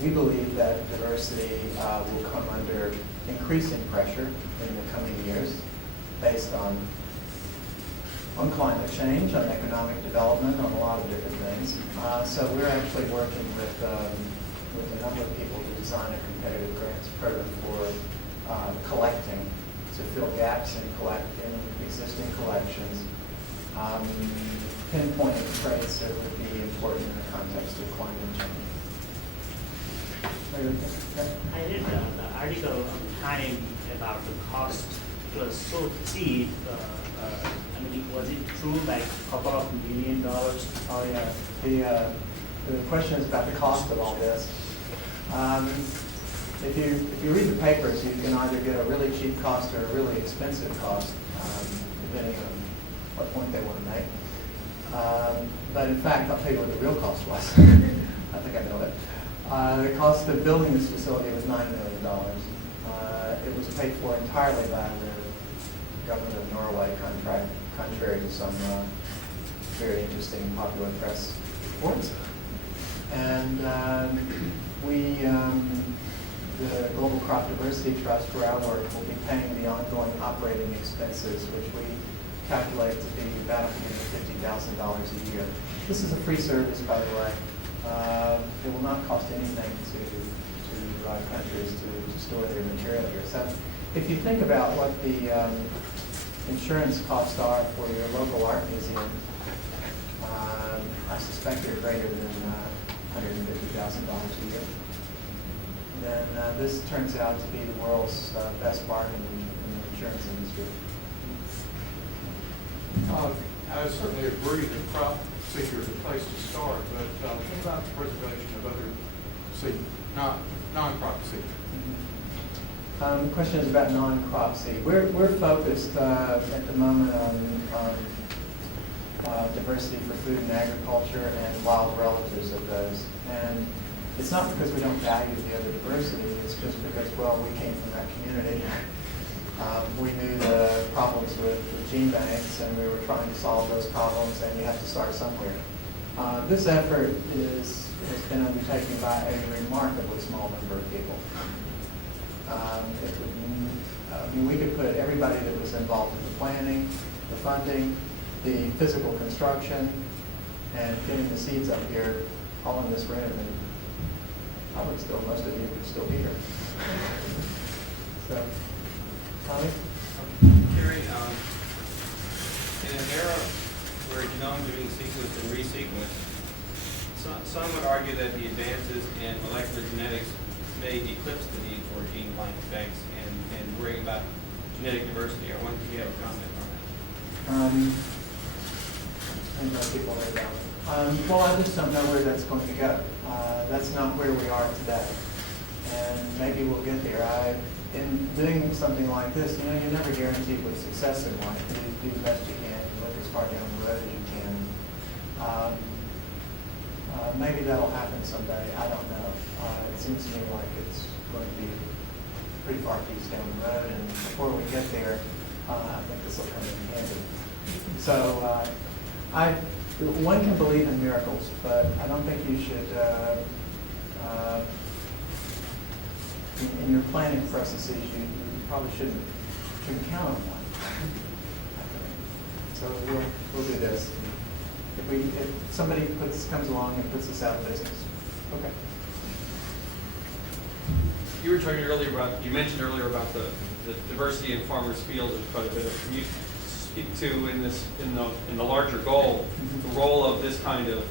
We believe that diversity will come under increasing pressure in the coming years based on climate change, on economic development, on a lot of different things. So we're actually working with a number of people to design a competitive grants program for collecting, to fill gaps in existing collections, pinpointing traits that would be important in the context of climate change. I read the article on Time about the cost plus seed. I mean, was it true, like a couple of $1 million? Oh yeah, the question is about the cost of all this. If you read the papers, you can either get a really cheap cost or a really expensive cost, depending on what point they want to make. But in fact, I'll tell you what the real cost was. I think I know it. The cost of building this facility was $9 million. It was paid for entirely by the government of Norway, contrary to some very interesting popular press reports. And the Global Crop Diversity Trust, where I work, will be paying the ongoing operating expenses, which we calculate to be about $150,000 a year. This is a free service, by the way. It will not cost anything to countries to store their material here. So if you think about what the insurance costs are for your local art museum, I suspect they're greater than $150,000 a year. Then this turns out to be the world's best bargain in the insurance industry. I certainly agree that crop seed is a place to start, but what about the preservation of other seed, non-crop seed? The question is about non-crop seed. We're focused at the moment on diversity for food and agriculture and wild relatives of those. And it's not because we don't value the other diversity, it's just because, well, we came from that community. We knew the problems with gene banks, and we were trying to solve those problems, and you have to start somewhere. This effort has been undertaken by a remarkably small number of people. We could put everybody that was involved in the planning, the funding, the physical construction, and getting the seeds up here, all in this room, and probably still, most of you could still be here. So, Tommy? Cary, in an era where genomes are being sequenced and resequenced, some would argue that the advances in molecular genetics may eclipse the need for gene banks and worrying about genetic diversity. I wonder if you have a comment on that. And most people know that. Well, I just don't know where that's going to go. That's not where we are today. And maybe we'll get there. In doing something like this, you're never guaranteed with success in life. You do the best you can, you look as far down the road as you can. Maybe that'll happen someday. I don't know. It seems to me like it's going to be pretty far piece down the road, and before we get there, I think this will come in handy. So, one can believe in miracles, but I don't think you should, in your planning processes, you probably shouldn't count on one. So we'll do this. If somebody comes along and puts us out of business, okay. You were talking earlier about, you mentioned earlier about the diversity in farmers' fields and quite a bit of. Can you speak to in the larger goal, the role of this kind of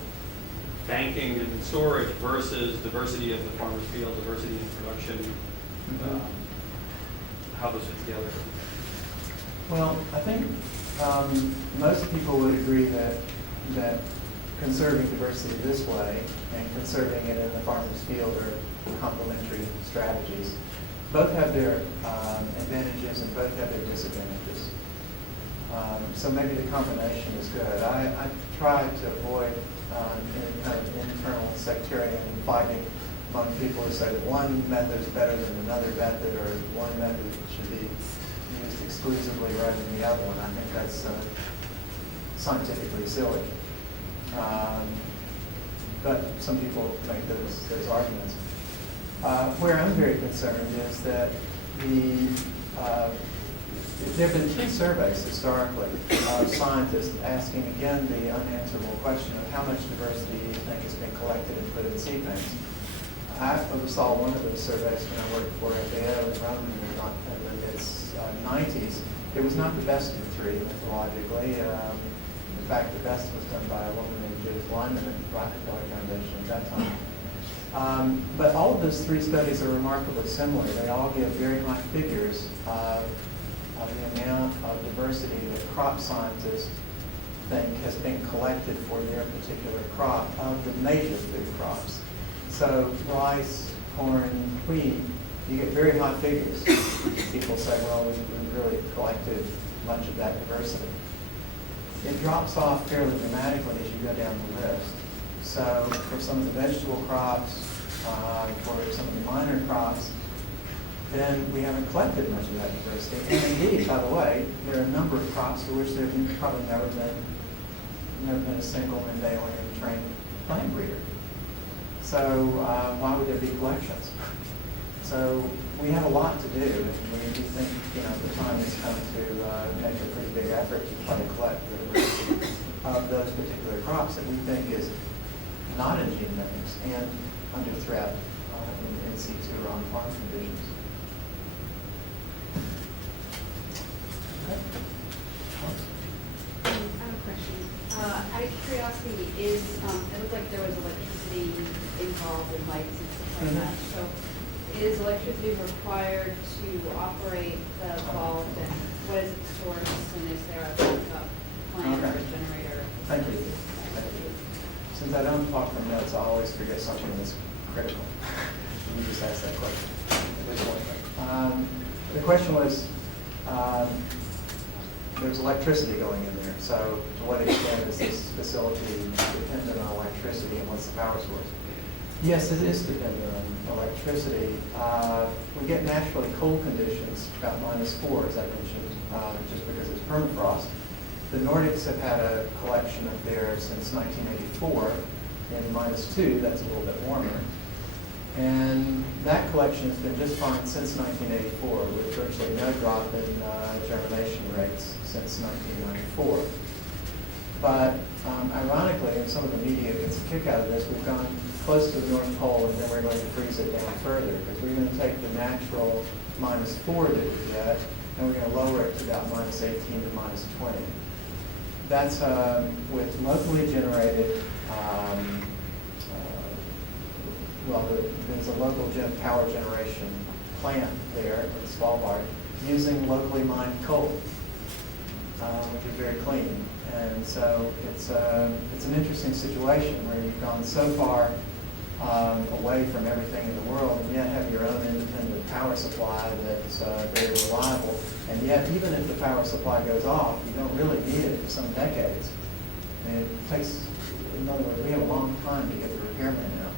banking and storage versus diversity of the farmers' field, diversity in production, how those fit together? Well, I think most people would agree that conserving diversity this way and conserving it in the farmer's field are complementary strategies. Both have their advantages and both have their disadvantages. So maybe the combination is good. I try to avoid any kind of internal sectarian fighting among people who say that one method is better than another method, or one method should be used exclusively rather than the other one. I think that's scientifically silly. But some people make those arguments. Where I'm very concerned is that there have been 2 surveys historically of scientists asking again the unanswerable question of how much diversity do you think has been collected and put in seed banks. I oversaw one of those surveys when I worked for FAO in Rome in the mid-90s. It was not the best of the 3 methodologically. In fact, the best was done by a woman named Judith Lyman at the Rockefeller Foundation at that time. But all of those 3 studies are remarkably similar. They all give very high figures of the amount of diversity that crop scientists think has been collected for their particular crop of the major food crops. So rice, corn, wheat, you get very high figures. People say, well, we've really collected much of that diversity. It drops off fairly dramatically as you go down the list. So for some of the vegetable crops, for some of the minor crops, then we haven't collected much of that diversity. And indeed, by the way, there are a number of crops for which there's probably never been a single Mendelian trained plant breeder. So why would there be collections? So we have a lot to do, and we think the time has come to make a pretty big effort to try to collect the diversity of those particular crops that we think is not in gene banks and under threat in situ or on farm conditions. I have a question. Out of curiosity, it looked like there was electricity involved in lights and stuff like that. So is electricity required to operate the bulb? And what is the source? And is there a backup plan or a generator? Thank you. Since I don't talk from notes, I always forget something that's critical. You just asked that question. The question was, there's electricity going in there. So to what extent is this facility dependent on electricity, and what's the power source? Yes, it is dependent on electricity. We get naturally cold conditions, about -4, as I mentioned, just because it's permafrost. The Nordics have had a collection of theirs since 1984 in -2. That's a little bit warmer. And that collection has been just fine since 1984, with virtually no drop in germination rates since 1994. But Ironically, and some of the media gets a kick out of this, we've gone close to the North Pole and then we're going to freeze it down further because we're going to take the natural -4 that we get and we're going to lower it to about -18 to -20. That's with locally generated, there's a local power generation plant there in Svalbard using locally mined coal, which is very clean. And so it's an interesting situation where you've gone so far away from everything in the world and yet have your own independent power supply that's very reliable. And yet, even if the power supply goes off, you don't really need it for some decades. And it takes, in other words, we have a long time to get the repairman out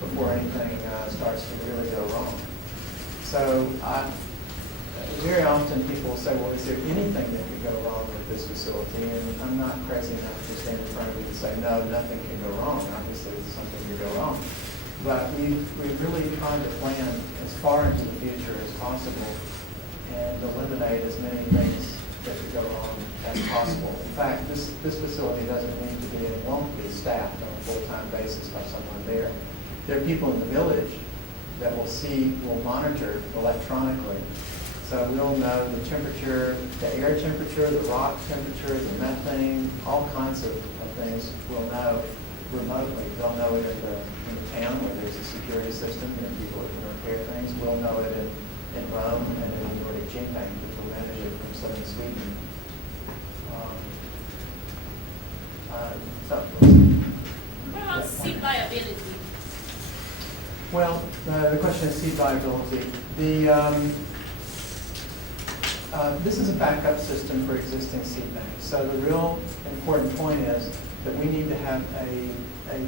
before anything starts to really go wrong. So very often people will say, well, is there anything that could go wrong with this facility? And I'm not crazy enough to stand in front of you and say, no, nothing can go wrong. Obviously, something could go wrong. But we've really tried to plan as far into the future as possible and eliminate as many things that could go wrong as possible. In fact, this facility doesn't need to be and won't be staffed on a full-time basis by someone there. There are people in the village that will monitor electronically. So we'll know the temperature, the air temperature, the rock temperature, the methane, all kinds of things we'll know remotely. They'll know it in the town where there's a security system and people that can repair things. We'll know it in Rome and in the Nordic Gene Bank, which will manage it from southern Sweden. What about seed viability? Well, the question is seed viability. This is a backup system for existing seed banks. So the real important point is that we need to have a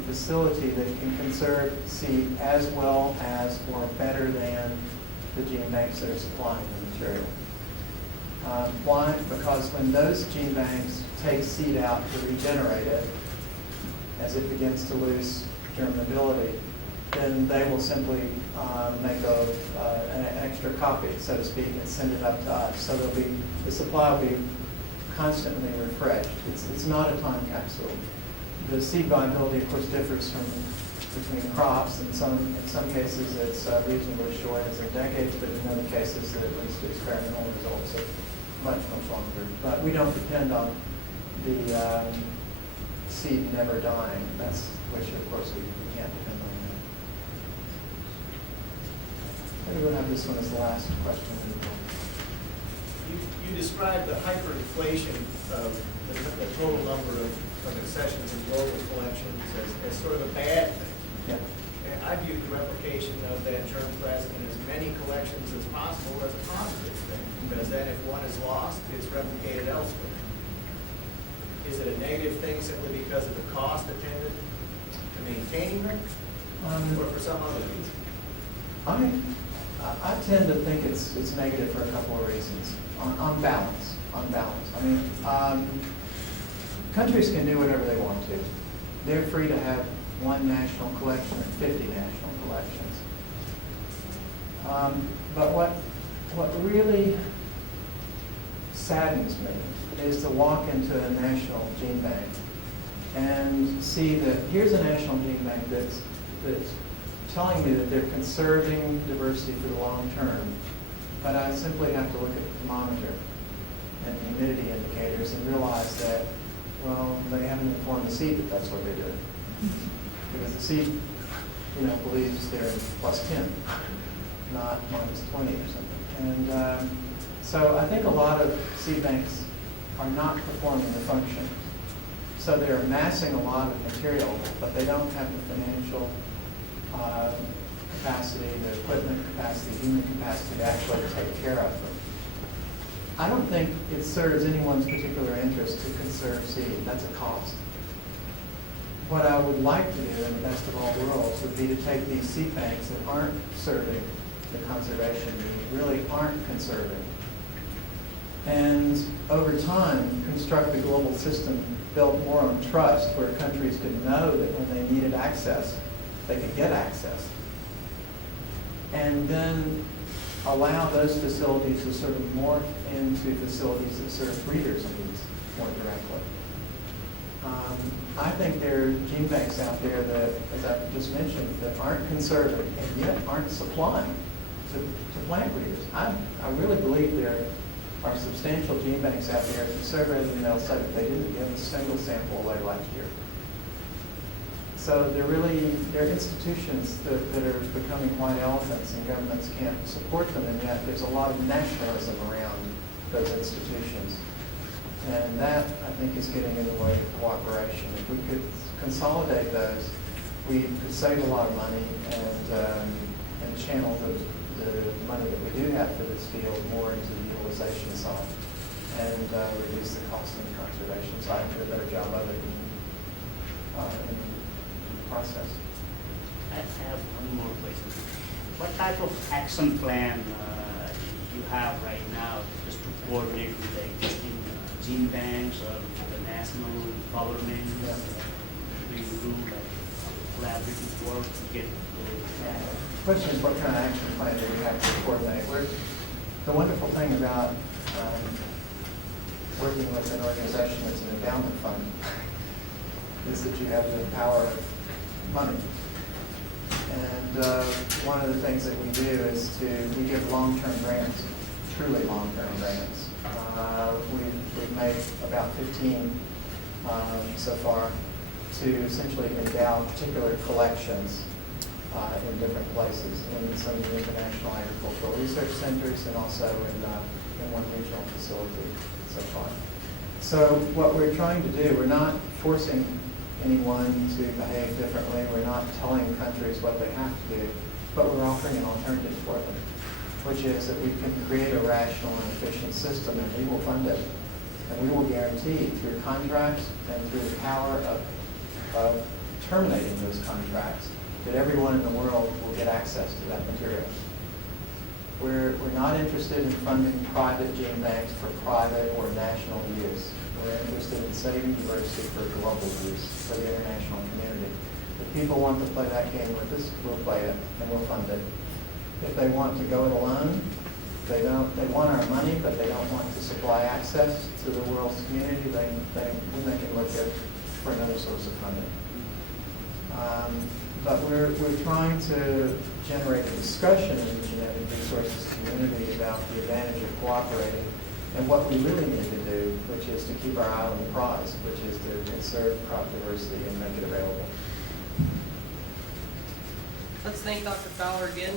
facility that can conserve seed as well as or better than the gene banks that are supplying the material. Why? Because when those gene banks take seed out to regenerate it, as it begins to lose germinability, then they will simply make an extra copy, so to speak, and send it up to us. So the supply will be constantly refreshed. It's not a time capsule. The seed viability, of course, differs between crops. In some cases, it's reasonably short, as in decades, but in other cases, at least experimental results are much longer. But we don't depend on the seed never dying. That's which, of course, we can't depend on that. Maybe we'll have this one as the last question. You described the hyperinflation of the total number of accessions in global collections as sort of a bad thing. Yeah. And I viewed the replication of that germ plasm in as many collections as possible as a positive thing, because then if one is lost, it's replicated elsewhere. Is it a negative thing simply because of the cost attendant to maintaining them, or for some other reason? I tend to think it's negative for a couple of reasons. On balance. I mean, countries can do whatever they want to. They're free to have one national collection or 50 national collections. But what really saddens me is to walk into a national gene bank and see that here's a national gene bank that's telling me that they're conserving diversity for the long term, but I simply have to look at the thermometer and the humidity indicators and realize that, well, they haven't informed the seed that that's what they're doing. Because the seed, believes they're +10, not -20 or something. And so I think a lot of seed banks are not performing the function. So they're amassing a lot of material, but they don't have the financial capacity, the equipment capacity, human capacity to actually take care of them. I don't think it serves anyone's particular interest to conserve seed. That's a cost. What I would like to do in the best of all worlds would be to take these seed banks that aren't serving the conservation need, really aren't conserving, and over time construct a global system built more on trust where countries could know that when they needed access, they could get access. And then allow those facilities to sort of morph into facilities that serve breeders' needs more directly. I think there are gene banks out there that, as I just mentioned, that aren't conserving and yet aren't supplying to plant breeders. I really believe there are substantial gene banks out there conservative, and they'll say that they didn't give a single sample away last year. So they're institutions that are becoming white elephants, and governments can't support them, and yet there's a lot of nationalism around those institutions. And that, I think, is getting in the way of cooperation. If we could consolidate those, we could save a lot of money and channel the money that we do have for this field more into the utilization side and reduce the cost in the conservation side and do a better job of it in the process. I have one more question. What type of action plan you have right now just to coordinate with the existing gene banks or the national government? Do you do like collaborative work to get The question is, what kind of action plan do we have to coordinate? The wonderful thing about working with an organization that's an endowment fund is that you have the power of money. And one of the things that we do is we give long-term grants, truly long-term grants. We've made about 15 so far to essentially endow particular collections in different places, in some of the international agricultural research centers and also in one regional facility so far. So what we're trying to do, we're not forcing anyone to behave differently. We're not telling countries what they have to do, but we're offering an alternative for them, which is that we can create a rational and efficient system, and we will fund it. And we will guarantee through contracts and through the power of terminating those contracts that everyone in the world will get access to that material. We're not interested in funding private gene banks for private or national use. We're interested in saving diversity for global use for the international community. If people want to play that game with us, we'll play it and we'll fund it. If they want to go it alone, they want our money, but they don't want to supply access to the world's community, then they can look for another source of funding. But we're trying to generate a discussion in the genetic resources community about the advantage of cooperating and what we really need to do, which is to keep our eye on the prize, which is to conserve crop diversity and make it available. Let's thank Dr. Fowler again.